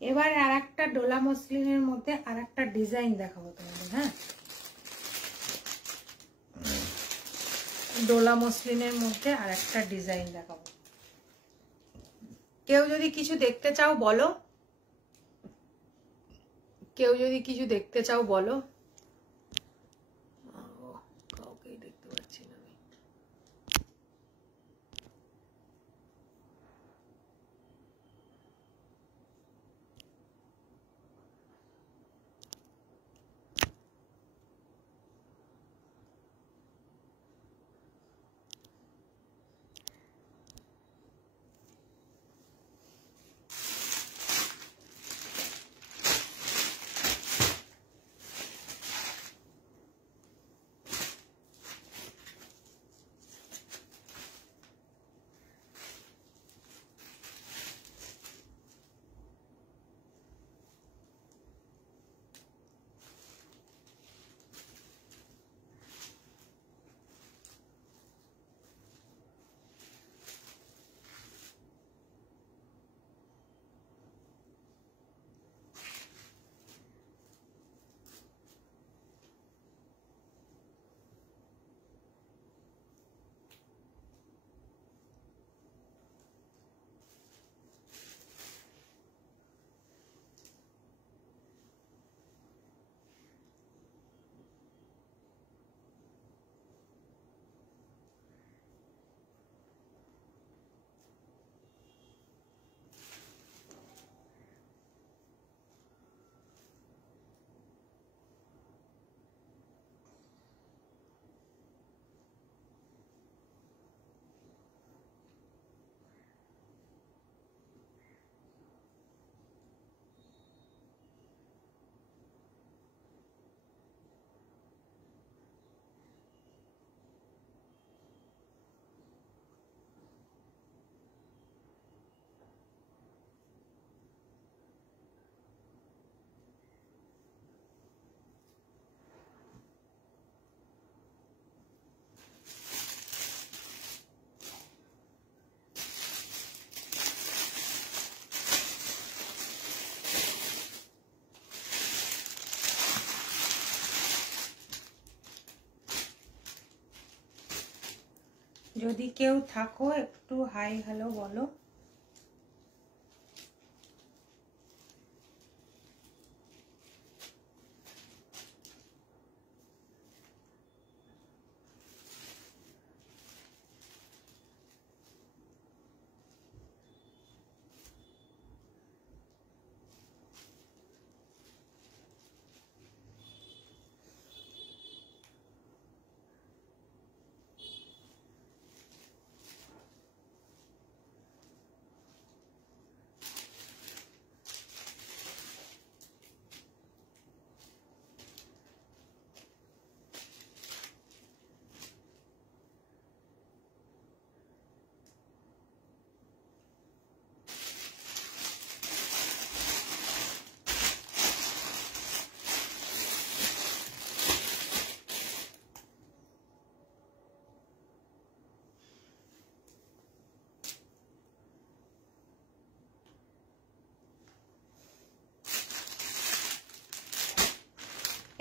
এবার আর একটা ডোলা মসলিনের মধ্যে আর একটা ডিজাইন দেখাবো তোমাদের। হ্যাঁ, ডোলা মসলিনের মধ্যে আর একটা ডিজাইন দেখাবো। কেউ যদি কিছু দেখতে চাও বলো, কেউ যদি কিছু দেখতে চাও বলো। কাউকেই দেখতে পাচ্ছি না আমি। যদি কেউ থাকো একটু হাই হ্যালো বলো।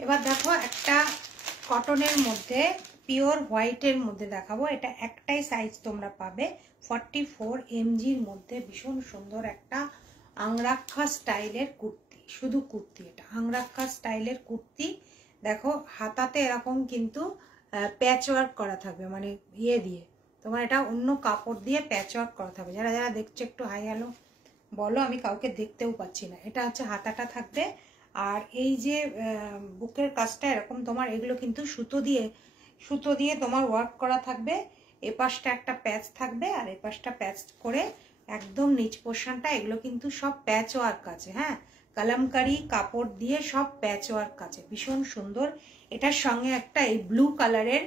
এবার দেখো একটা কটনের মধ্যে পিওর হোয়াইটের মধ্যে দেখাবো। এটা একটাই সাইজ তোমরা পাবে 44 mgর মধ্যে। ভীষণ সুন্দর একটা আংরাক্ষা স্টাইলের কুর্তি, শুধু কুর্তি, এটা আংরাক্ষা স্টাইলের কুর্তি। দেখো হাতাতে এরকম কিন্তু প্যাচ ওয়ার্ক করা থাকবে, মানে ইয়ে দিয়ে তোমার এটা অন্য কাপড় দিয়ে প্যাচ ওয়ার্ক করা থাকবে। যারা যারা দেখছো একটু হাই হ্যালো বলো, আমি কাউকে দেখতেও পাচ্ছি না। এটা হচ্ছে হাতাটা থাকবে, আর এই যে বুকের কাজটা এরকম তোমার, এগুলো কিন্তু সুতো দিয়ে তোমার ওয়ার্ক করা থাকবে। এ পাশটা একটা প্যাচ থাকবে আর এ পাশটা প্যাচ করে একদম নিচ পোর্শনটা, এগুলো কিন্তু সব প্যাচ ওয়ার্ক আছে। হ্যাঁ, কালামকারি কাপড় দিয়ে সব প্যাচ ওয়ার্ক আছে, ভীষণ সুন্দর। এটার সঙ্গে একটা এই ব্লু কালারের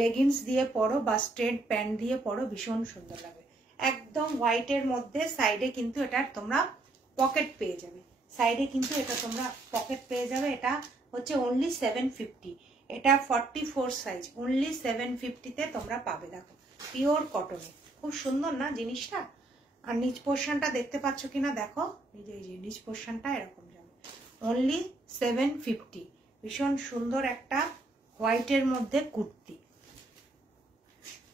লেগিংস দিয়ে পরো বা স্ট্রেট প্যান্ট দিয়ে পরো, ভীষণ সুন্দর লাগবে। একদম হোয়াইটের মধ্যে সাইডে কিন্তু এটার তোমরা পকেট পেয়ে যাবে, সাইডে কিন্তু এটা তোমরা পকেট পেয়ে যাবে। এটা হচ্ছে অনলি 750, এটা 44 সাইজ, অনলি 750-তে তোমরা পাবে। দেখো পিওর কটনে, খুব সুন্দর না জিনিসটা। আর নিচ পোর্শনটা দেখতে পাচ্ছ কিনা দেখো, এই যে নিচ পোর্শনটা এরকম যাবে, অনলি 750। ভীষণ সুন্দর একটা হোয়াইটের মধ্যে কুর্তি,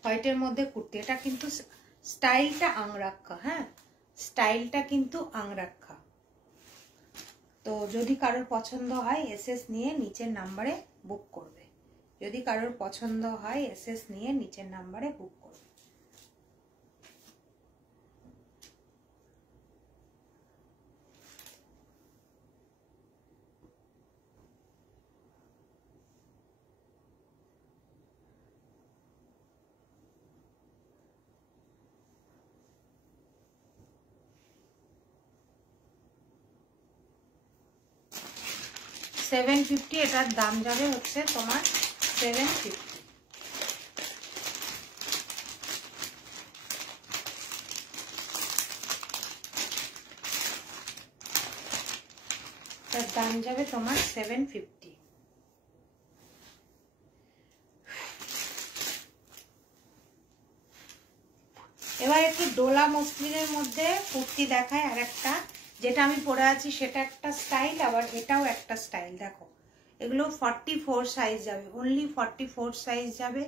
হোয়াইটের মধ্যে কুর্তি। এটা কিন্তু স্টাইলটা আংরাক্ষা, হ্যাঁ স্টাইলটা কিন্তু আংরাক্ষা। তো যদি কারোর পছন্দ হয় এসএস নিয়ে নিচের নাম্বারে বুক করবে, যদি কারোর পছন্দ হয় এসএস নিয়ে নিচের নাম্বারে বুক করবে। $750, এটার দাম যাবে হচ্ছে তোমার 750। এটার দাম যাবে তোমার 750। এবার একটু ডোলা মসলিনের মধ্যে কুর্তি দেখায় আর একটা, যেটা আমি পরে আছি সেটা একটা স্টাইল, আবার এটাও একটা স্টাইল। দেখো এগুলো 44 সাইজ যাবে, অনলি 44 সাইজ যাবে।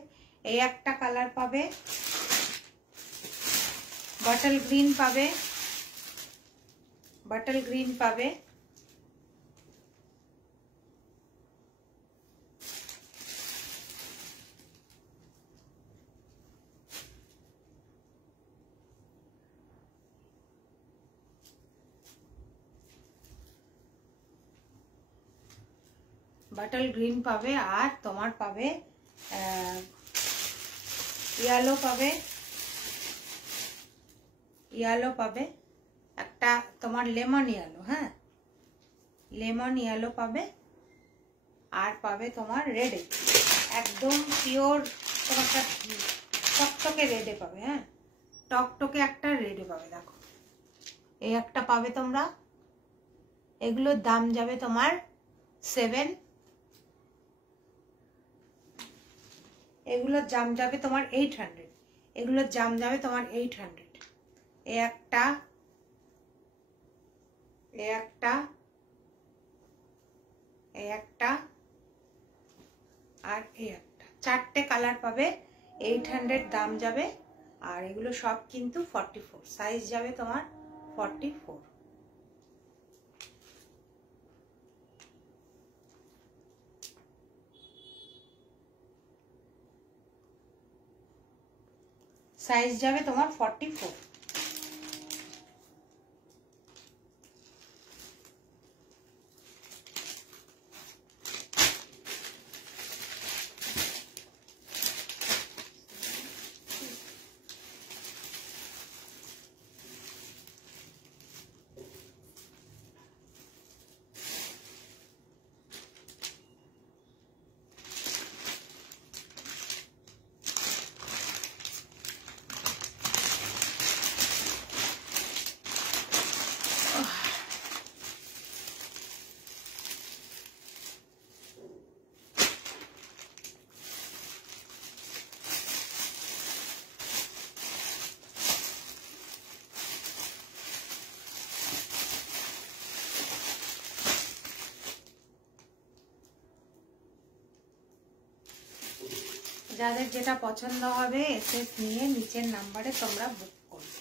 এই একটা কালার পাবে, বাটল গ্রিন পাবে, বাটল গ্রিন পাবে, বাটল গ্রিন পাবে, আর তোমার পাবে ইয়েলো পাবে, ইয়েলো পাবে একটা তোমার লেমন ইয়েলো, হ্যাঁ লেমন ইয়েলো পাবে, আর পাবে তোমার রেডে, একদম পিওর তোমার টকটকে রেডে পাবে। হ্যাঁ টকটকে একটা রেডে পাবে। দেখো এই একটা পাবে তোমরা, এগুলোর দাম যাবে তোমার 7, এগুলোর দাম যাবে তোমার 800, এগুলোর দাম যাবে তোমার 800। এই একটা, এই একটা, এই একটা, আর এই একটা, চারটে কালার পাবে। 800 দাম যাবে। আর এগুলো সব কিন্তু 44, সাইজ যাবে তোমার 44। সাইজ যাবে তোমার 44। যাদের যেটা পছন্দ হবে এসএস নিয়ে নিচের নাম্বারে তোমরা বুক করবে।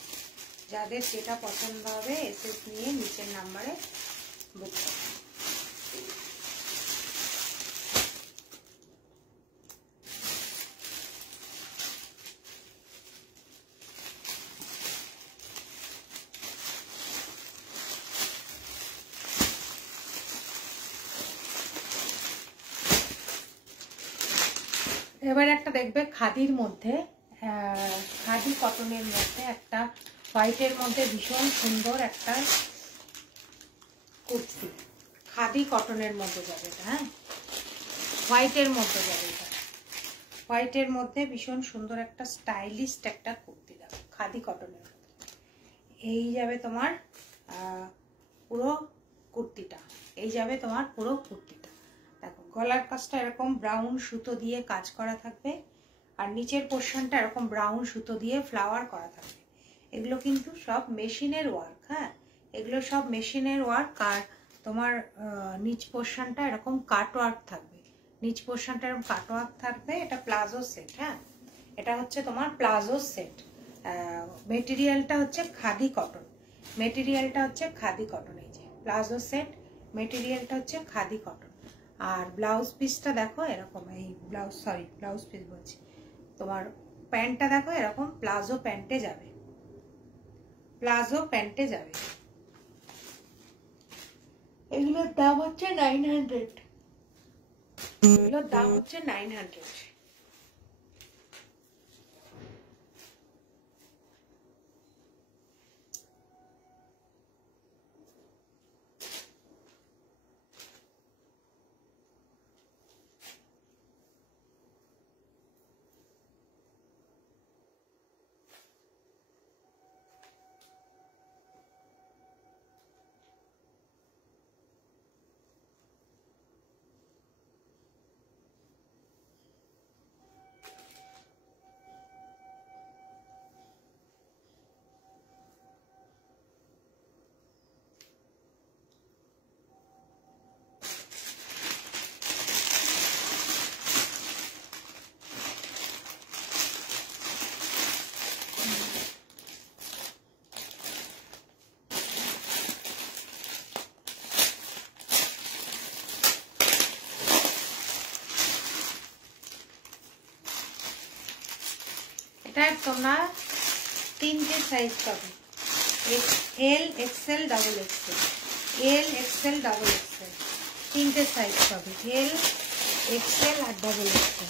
যাদের যেটা পছন্দ হবে এসএস নিয়ে নিচের নাম্বারে বুক করবে। এবার একটা দেখবে খাদির মধ্যে, খাদি কটনের মধ্যে একটা হোয়াইটের মধ্যে ভীষণ সুন্দর একটা কুর্তি, খাদি কটনের মধ্যে যাবে এটা। হ্যাঁ, হোয়াইটের মধ্যে যাবে এটা, হোয়াইটের মধ্যে ভীষণ সুন্দর একটা স্টাইলিস্ট একটা কুর্তি যাবে খাদি কটনের মধ্যে। এই যাবে তোমার পুরো কুর্তিটা, এই যাবে তোমার পুরো কুর্তিটা। দেখো গলার কাজটা এরকম ব্রাউন সুতো দিয়ে কাজ করা থাকবে, আর নিচের পোর্শনটা এরকম ব্রাউন সুতো দিয়ে ফ্লাওয়ার করা থাকবে। এগুলো কিন্তু সব মেশিনের ওয়ার্ক। হ্যাঁ, এগুলো সব মেশিনের ওয়ার্ক। আর তোমার নিচ পোর্শনটা এরকম কাট ওয়ার্ক থাকবে, নিচ পোর্শনটা এরকম কাট ওয়ার্ক থাকবে। এটা প্লাজো সেট। হ্যাঁ, এটা হচ্ছে তোমার প্লাজো সেট। মেটেরিয়ালটা হচ্ছে খাদি কটন, মেটেরিয়ালটা হচ্ছে খাদি কটন। এই যে প্লাজো সেট, মেটেরিয়ালটা হচ্ছে খাদি কটন। আর ব্লাউজ পিসটা দেখো এরকম, এই ব্লাউজ পিস বলছি, তোমার প্যান্টটা দেখো এরকম প্লাজো প্যান্টে যাবে, প্লাজো প্যান্টে যাবে। এগুলোর দাম হচ্ছে 900, এগুলোর দাম হচ্ছে 900। এটা তোমরা তিনটে সাইজ পাবে, এল, এক্সেল, ডাবল এক্সেল, এল, এক্সেল, ডাবল এক্সেল, তিনটে সাইজ পাবে, এল, এক্সেল আর ডাবল এক্সেল।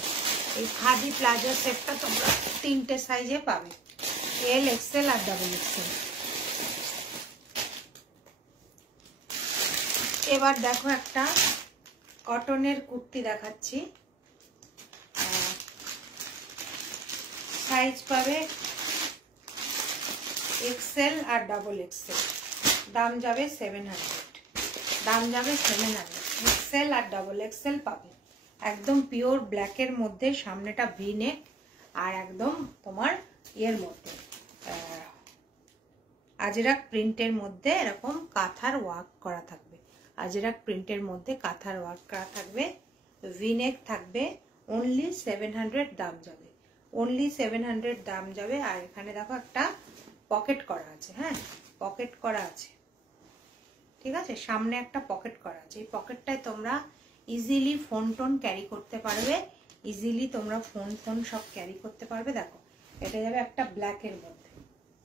এই খাদি প্লাজো সেটটা তোমরা তিনটে সাইজে পাবে, এল, এক্সেল আর ডাবল এক্সেল। এবার দেখো একটা কটনের কুর্তি দেখাচ্ছি, সাইজ পাবে এক্সেল আর ডাবল এক্সেল, দাম যাবে 700, দাম যাবে 700। এক্সেল আর ডাবল এক্সেল পাবে, একদম পিওর ব্ল্যাকের মধ্যে, সামনেটা ভি নেক, আর একদম তোমার এর মধ্যে আজরাক প্রিন্টের মধ্যে এরকম কাঁথার ওয়ার্ক করা থাকবে, আজরাক প্রিন্টের মধ্যে কাঁথার ওয়ার্ক করা থাকবে, ভি নেক থাকবে। অনলি 700 দাম যাবে, অনলি 700 দাম যাবে। আর এখানে দেখো একটা পকেট করা আছে, হ্যাঁ পকেট করা আছে, ঠিক আছে, সামনে একটা পকেট করা আছে। এই পকেটটায় তোমরা ইজিলি ফোন টোন ক্যারি করতে পারবে, ইজিলি তোমরা ফোন সব ক্যারি করতে পারবে। দেখো এটা যাবে একটা ব্ল্যাকের মধ্যে,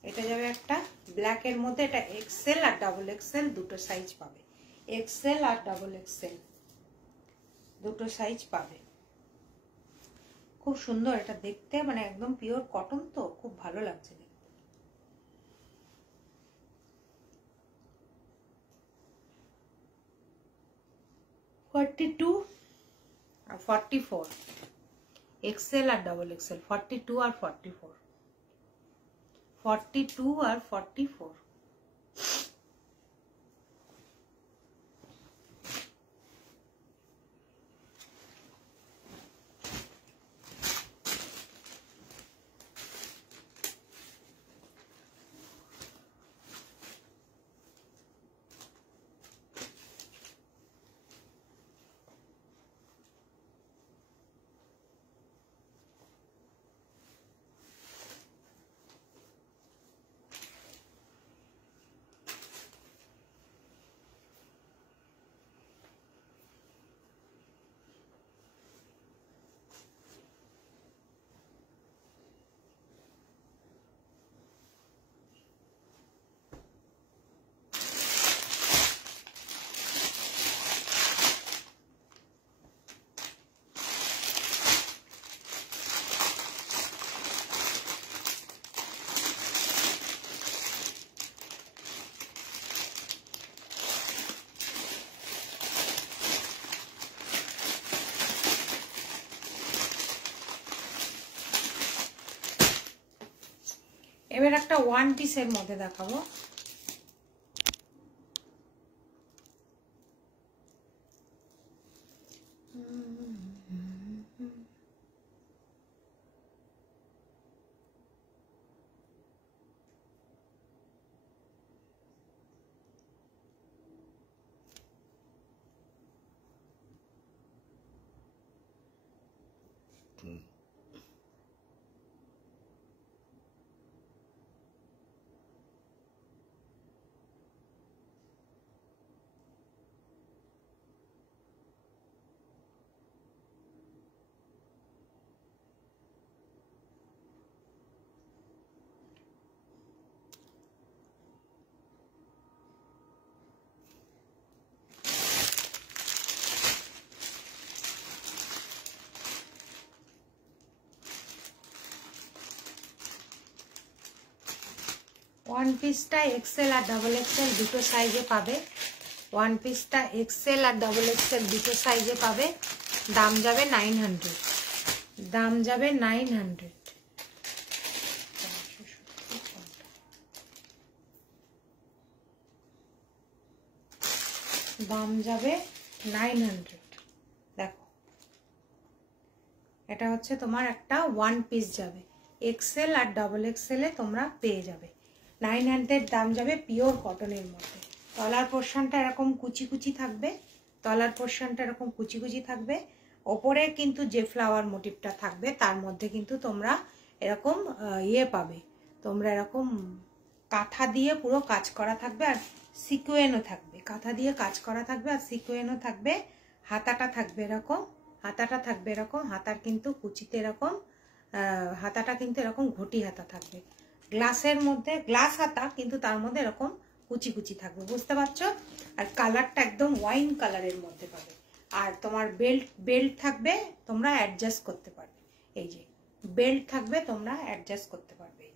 এটা যাবে একটা ব্ল্যাকের মধ্যে, এটা এক্সেল আর ডাবল এক্সেল দুটো সাইজ পাবে, এক্সেল আর ডাবল এক্সেল দুটো সাইজ পাবে। খুব সুন্দর এটা দেখতে, মানে একদম পিওর কটন, তো খুব ভালো লাগছে দেখতে। আর 44 এক্সেল আর ডাবল এক্সেল, 42 আর 44, 42 আর 44। এবার একটা ওয়ান পিসের মধ্যে দেখাবো। ওয়ান পিসটা এক্সেল আর ডাবল এক্সেল দুটো সাইজে পাবে, ওয়ান পিসটা এক্সেল আর ডাবল এক্সেল দুটো সাইজে পাবে। দাম যাবে 900, দাম যাবে 900, দাম যাবে 900। দেখো এটা হচ্ছে তোমার একটা ওয়ান পিস যাবে, এক্সেল আর ডাবল এক্সেলে তোমরা পেয়ে যাবে। 900 দাম যাবে, পিওর কটনের মধ্যে। তলার পোর্শনটা এরকম কুচি কুচি থাকবে, তলার পোর্শনটা এরকম কুচি কুচি থাকবে। ওপরে কিন্তু যে ফ্লাওয়ার মোটিভটা থাকবে তার মধ্যে কিন্তু তোমরা এরকম ইয়ে পাবে, তোমরা এরকম কাঁথা দিয়ে পুরো কাজ করা থাকবে, আর সিকোয়েনও থাকবে, কাঁথা দিয়ে কাজ করা থাকবে আর সিকোয়েনও থাকবে। হাতাটা থাকবে এরকম, হাতাটা থাকবে এরকম, হাতার কিন্তু কুচিতে এরকম, হাতাটা কিন্তু এরকম ঘটি হাতা থাকবে, গ্লাসের মধ্যে গ্লাস হাতা, কিন্তু তার মধ্যে এরকম কুচি কুচি থাকবে, বুঝতে পারছো? আর কালারটা একদম ওয়াইন কালারের মধ্যে পাবে। আর তোমার বেল্ট থাকবে, তোমরা অ্যাডজাস্ট করতে পারবে। এই যে বেল্ট থাকবে, তোমরা অ্যাডজাস্ট করতে পারবে। এই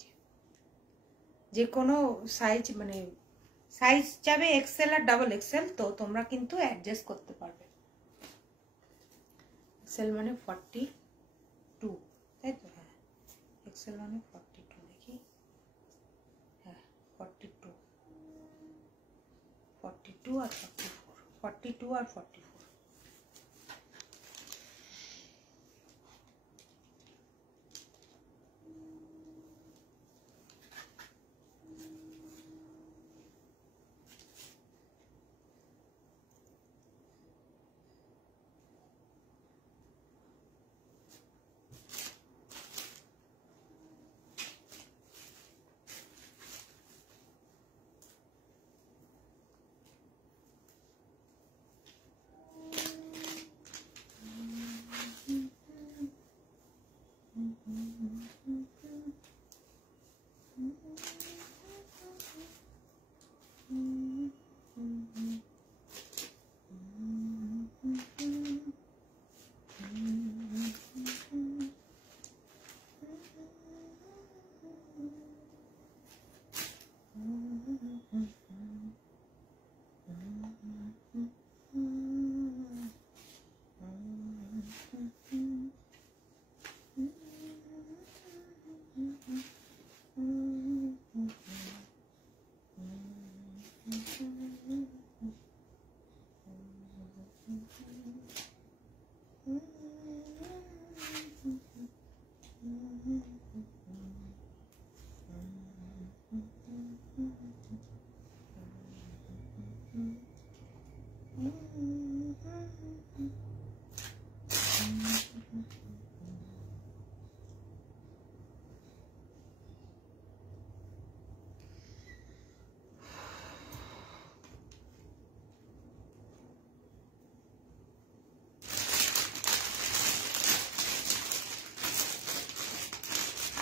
যে কোনো সাইজ, মানে সাইজ যাবে এক্সেল আর ডাবল এক্সেল, তো তোমরা কিন্তু অ্যাডজাস্ট করতে পারবে। এক্সেল মানে 42, তাই তো? হ্যাঁ এক্সেল মানে 42, দেখি, হ্যাঁ 42, 42 আর 44, 42 আর 44।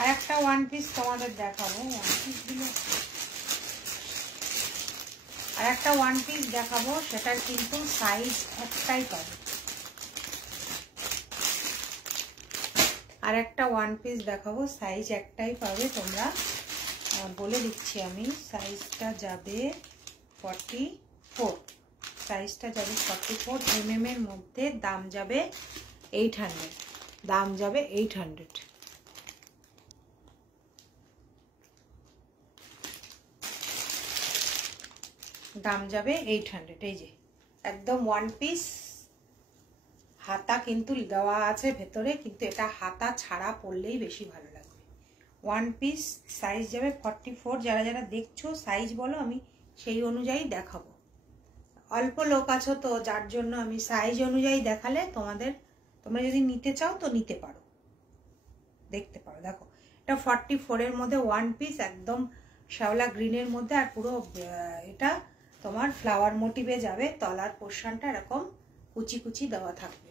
আর একটা ওয়ান পিস তোমাদের দেখাবো, আর একটা ওয়ান পিস দেখাবো, সেটার কিন্তু সাইজ একটাই পাবে। আর একটা ওয়ান পিস দেখাবো, সাইজ একটাই পাবে। তোমরা বলে দিচ্ছি আমি, সাইজটা যাবে 44, সাইজটা যাবে 44 mm এর মধ্যে। দাম যাবে 800, দাম যাবে 800। দাম যাবে 800। এই যে একদম ওয়ান পিস, হাতা কিন্তু দেওয়া আছে ভেতরে, কিন্তু এটা হাতা ছাড়া পরলেই বেশি ভালো লাগবে। ওয়ান পিস সাইজ যাবে 44। যারা যারা দেখছো সাইজ বলো, আমি সেই অনুযায়ী দেখাবো। অল্প লোক আছো তো, যার জন্য আমি সাইজ অনুযায়ী দেখালে তোমরা যদি নিতে চাও তো নিতে পারো, দেখতে পারো। দেখো এটা 44 এর মধ্যে ওয়ান পিস, একদম শ্যাওলা গ্রিনের মধ্যে, আর পুরো এটা তোমার ফ্লাওয়ার মোটিভে যাবে। তলার পোর্শনটা এরকম কুচি কুচি দেওয়া থাকবে।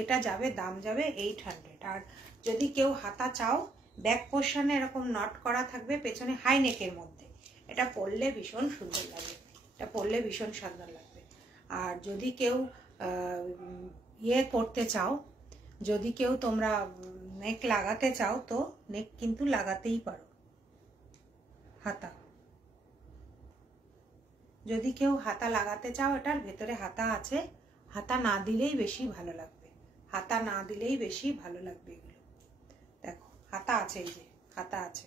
এটা যাবে, দাম যাবে 800। আর যদি কেউ হাতা চাও, ব্যাক পোর্শনে এরকম নট করা থাকবে পেছনে হাই নেকের মধ্যে। এটা পরলে ভীষণ সুন্দর লাগবে, এটা পরলে ভীষণ সুন্দর লাগবে। আর যদি কেউ ইয়ে করতে চাও, যদি কেউ তোমরা নেক লাগাতে চাও, তো নেক কিন্তু লাগাতেই পারো। হাতা যদি কেউ হাতা লাগাতে চাও, এটার ভেতরে হাতা আছে, হাতা না দিলেই বেশি ভালো লাগবে, হাতা না দিলেই বেশি ভালো লাগবে। এগুলো দেখো হাতা আছে, এই যে হাতা আছে।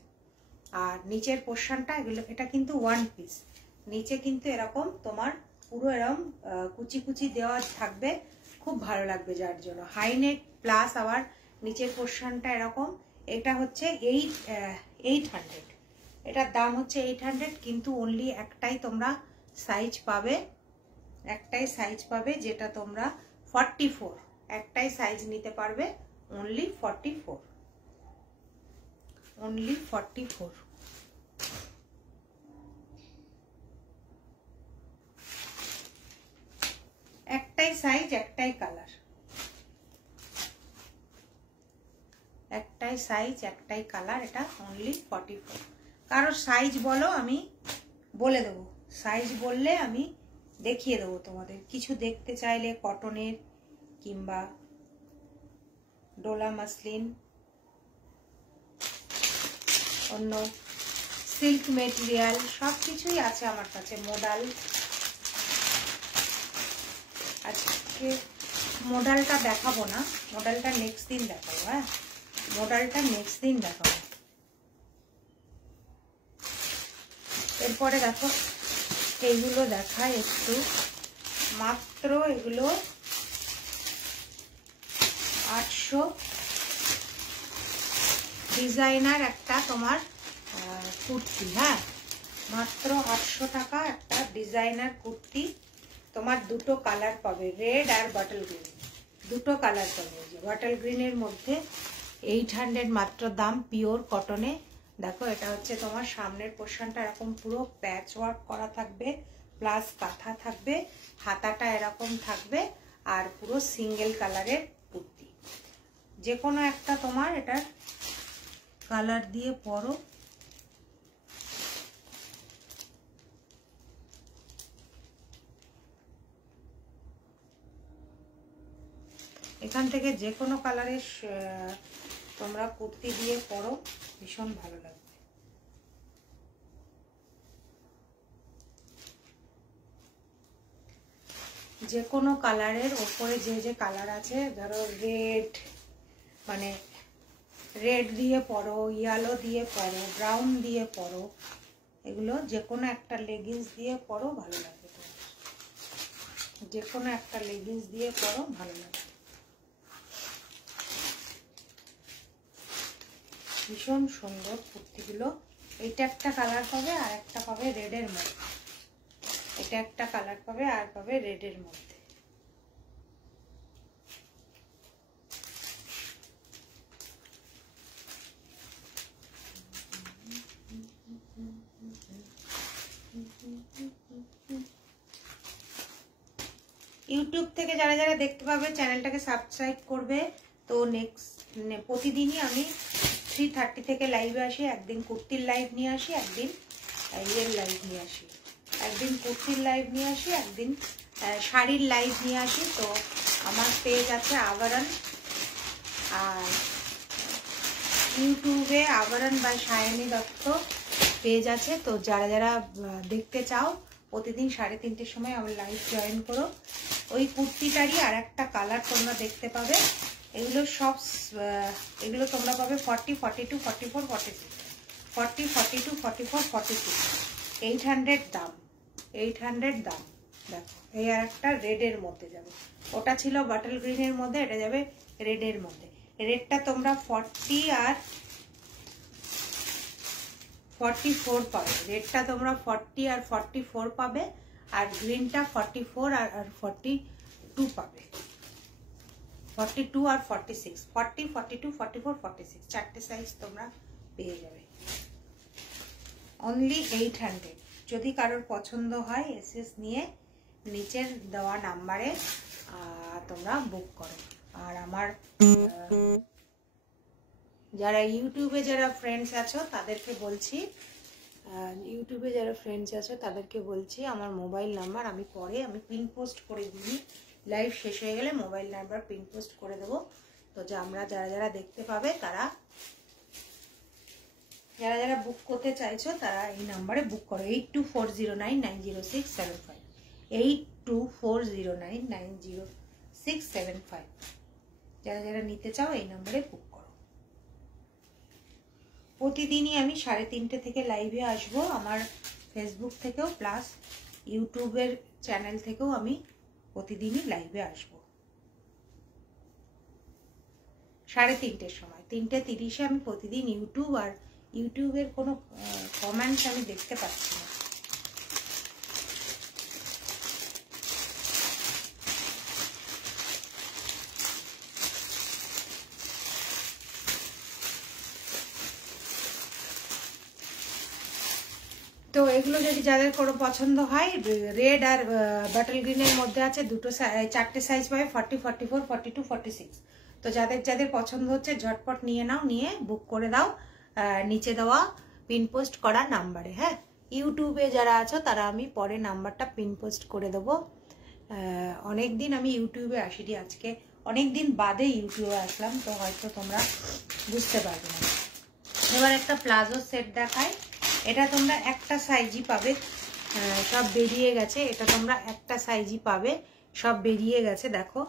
আর নিচের পোর্শনটা এগুলো, এটা কিন্তু ওয়ান পিস, নিচে কিন্তু এরকম তোমার পুরো এরকম কুচি কুচি দেওয়া থাকবে, খুব ভালো লাগবে। যার জন্য হাই নেক প্লাস আবার নিচের পোর্শনটা এরকম। এটা হচ্ছে 800, এটার দাম হচ্ছে 800। কিন্তু অনলি একটাই তোমরা সাইজ পাবে, একটাই সাইজ পাবে, যেটা তোমরা 44, একটাই সাইজ নিতে পারবে, অনলি 44, অনলি 44। একটাই সাইজ, একটাই কালার, একটাই সাইজ, একটাই কালার। এটা অনলি 44। কারোর সাইজ বলো, আমি বলে দেবো, সাইজ বললে আমি দেখিয়ে দেবো তোমাদের। কিছু দেখতে চাইলে কটনের কিংবা ডোলা মাসলিন, অন্য সিল্ক মেটেরিয়াল, সব কিছুই আছে আমার কাছে। মডাল, আজকে মডালটা দেখাবো না, মডালটা নেক্সট দিন দেখাবো। হ্যাঁ, মডালটা নেক্সট দিন দেখাবো। এরপরে দেখো এইগুলো দেখায় একটু, মাত্র এগুলো 800। ডিজাইনার একটা তোমার কুর্তি, হ্যাঁ মাত্র 800 টাকা একটা ডিজাইনার কুর্তি। তোমার দুটো কালার পাবে, রেড আর বাটল গ্রিন, দুটো কালার পাবে। বাটল গ্রিনের মধ্যে 800 মাত্র দাম, পিওর কটনে। দেখো এটা হচ্ছে তোমার সামনের পোর্শনটা এরকম পুরো প্যাচ ওয়ার্ক করা থাকবে, প্লাস কাঁথা থাকবে, হাতাটা এরকম থাকবে, আর পুরো সিঙ্গেল কালারের কুর্তি। যে কোনো একটা তোমার এটার কালার দিয়ে পরো। এখান থেকে যে কোনো কালারের তোমরা কুর্তি দিয়ে পরো, ভীষণ ভালো লাগবে। যে কোনো কালারের ওপরে যে যে কালার আছে, ধরো রেড, মানে রেড দিয়ে পরো, ইয়েলো দিয়ে পরো, ব্রাউন দিয়ে পরো, এগুলো যে কোনো একটা লেগিংস দিয়ে পরো, ভালো লাগবে। যে কোনো একটা লেগিংস দিয়ে পরো, ভালো লাগবে। ভীষণ সুন্দর কুর্তিগুলো। এটা একটা কালার পাবে, আর একটা পাবে রেডের মধ্যে। এটা একটা কালার পাবে, আর পাবে রেডের মধ্যে। ইউটিউব থেকে যারা যারা দেখতে পাবে চ্যানেলটাকে সাবস্ক্রাইব করবে। তো নেক্সট প্রতিদিনই আমি 3:30 থেকে লাইভে আসি, একদিন কুর্তির লাইভ নিয়ে আসি, একদিন এর লাইভ নিয়ে আসি, একদিন কুর্তির লাইভ নিয়ে আসি, একদিন শাড়ির লাইভ নিয়ে আসি। তো আমার পেজ আছে আবরণ, আর ইউটিউবে আবরণ বাই সায়নী দত্ত পেজ আছে। তো যারা যারা দেখতে চাও প্রতিদিন 3:30টার সময় আমার লাইভ জয়েন করো। ওই কুর্তিটারই আর একটা কালার তোমরা দেখতে পাবে। এগুলো সব এগুলো তোমরা পাবে 40, 42, 44, 46, 40, 42, 44, 46, 800 দাম, 800 দাম। দেখো এই আর একটা রেডের মধ্যে যাবে, ওটা ছিল বাটল গ্রিনের মধ্যে, এটা যাবে রেডের মধ্যে। রেডটা তোমরা 40 আর 44 পাবে, রেডটা তোমরা 40 আর 44 পাবে, আর গ্রিনটা 44 আর 42 পাবে, 42 আর 46, 40, 42, 44, 46 চারটে সাইজ তোমরা পেয়ে যাবে। অনলি 800। যদি কারোর পছন্দ হয় এসএস নিয়ে নিচের দেওয়া নাম্বারে তোমরা বুক করো। আর আমার যারা ইউটিউবে যারা ফ্রেন্ডস আছো তাদেরকে বলছি, আমার মোবাইল নাম্বার আমি পিন পোস্ট করে দিই, লাইভ শেষ হয়ে গেলে মোবাইল নাম্বার পিন পোস্ট করে দেবো। তো যারা যারা দেখতে পাবে, যারা যারা বুক করতে চাইছো তারা এই নাম্বারে বুক করো, 8240990675, 8240990675। যারা যারা নিতে চাও এই নাম্বারে বুক করো। প্রতিদিনই আমি 3:30 থেকে লাইভে আসবো, আমার ফেসবুক থেকেও প্লাস ইউটিউবের চ্যানেল থেকেও আমি প্রতিদিনই লাইভে আসবো 3:30টার সময়। 3:30-এ আমি প্রতিদিন ইউটিউবের কোনো কমেন্টস আমি দেখতে পাচ্ছি না। তো এগুলো যদি যাদের কোনো পছন্দ হয়, রেড আর বাটল গ্রিনের মধ্যে আছে, চারটে সাইজ পাবে, 40, 44, 42, 46। তো যাদের যাদের পছন্দ হচ্ছে ঝটপট নিয়ে নাও, নিয়ে বুক করে দাও নিচে দেওয়া পিন পোস্ট করা নাম্বারে। হ্যাঁ, ইউটিউবে যারা আছো তারা আমি পরে নাম্বারটা পিন পোস্ট করে দেবো। অনেক দিন আমি ইউটিউবে আসিনি, আজকে অনেক দিন বাদে ইউটিউবে আসলাম, তো হয়তো তোমরা বুঝতে পারবে না। এবার একটা প্লাজো সেট দেখায়, এটা তোমরা একটা সাইজই পাবে, সব বেরিয়ে গেছে, এটা তোমরা একটা সাইজই পাবে, সব বেরিয়ে গেছে। দেখো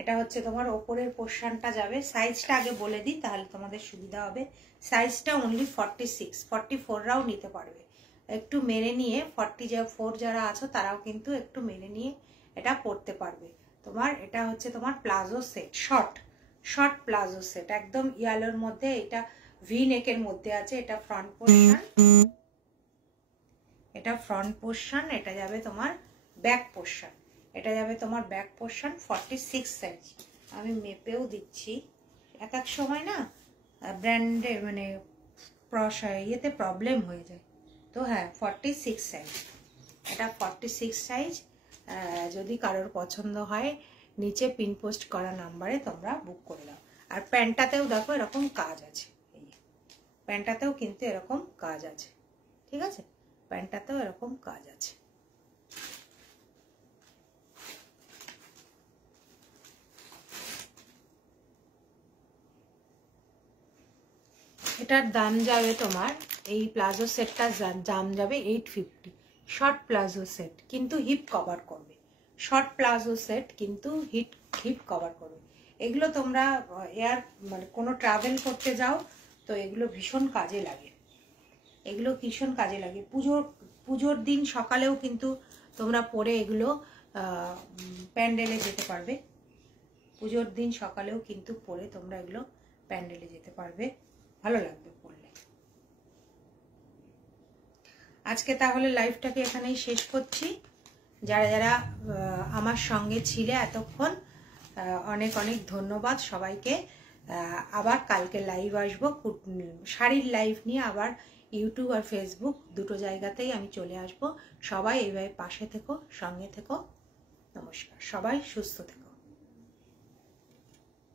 এটা হচ্ছে তোমার ওপরের পোর্শনটা যাবে, সাইজটা আগে বলে দিই তাহলে তোমাদের সুবিধা হবে। সাইজটা অনলি 46, 44রাও নিতে পারবে, একটু মেরে নিয়ে 44 যারা আছো তারাও কিন্তু একটু মেরে নিয়ে এটা পরতে পারবে। তোমার এটা হচ্ছে তোমার palazzo set, short palazzo set, একদম ইয়েলোর মধ্যে, এটা ভি নেকের মধ্যে আছে। এটা ফ্রন্ট পোর্শন, এটা যাবে তোমার ব্যাক পোর্শন, এটা যাবে তোমার ব্যাক পোর্শন 46 সাইজ। আমি মেপেও দিচ্ছি, এক এক সময় না ব্র্যান্ডে মানে ইয়েতে প্রবলেম হয়ে যায়। তো হ্যাঁ 46 সাইজ, এটা 46 সাইজ। যদি কারোর পছন্দ হয় নিচে পিন পোস্ট করা নাম্বারে তোমরা বুক করে দাও। আর প্যান্টটাতেও দেখো এরকম কাজ আছে, এই প্যান্টটাতেও কিন্তু এরকম কাজ আছে, ঠিক আছে, প্যান্টটাতেও এরকম কাজ আছে। এটার দাম যাবে তোমার, এই প্লাজো সেটটার দাম যাবে 850। শর্ট প্লাজো সেট কিন্তু হিপ কভার করবে, শর্ট প্লাজো সেট কিন্তু হিপ কভার করবে। এগুলো তোমরা মানে কোনো ট্রাভেল করতে যাও তো এগুলো ভীষণ কাজে লাগে, পুজোর দিন সকালেও কিন্তু তোমরা পরে এগুলো প্যান্ডেলে যেতে পারবে, পুজোর দিন সকালেও কিন্তু পরে তোমরা এগুলো প্যান্ডেলে যেতে পারবে, ভালো লাগবে পরলে। আজকে তাহলে লাইভটাকে এখানেই শেষ করছি। যারা যারা আমার সঙ্গে ছিলে এতক্ষণ, অনেক অনেক ধন্যবাদ সবাইকে। আবার কালকে লাইভ আসবো, শাড়ির লাইভ নিয়ে আবার ইউটিউব আর ফেসবুক দুটো জায়গাতেই আমি চলে আসবো। সবাই এইভাবে পাশে থেকো, সঙ্গে থেকো। নমস্কার, সবাই সুস্থ থেকো।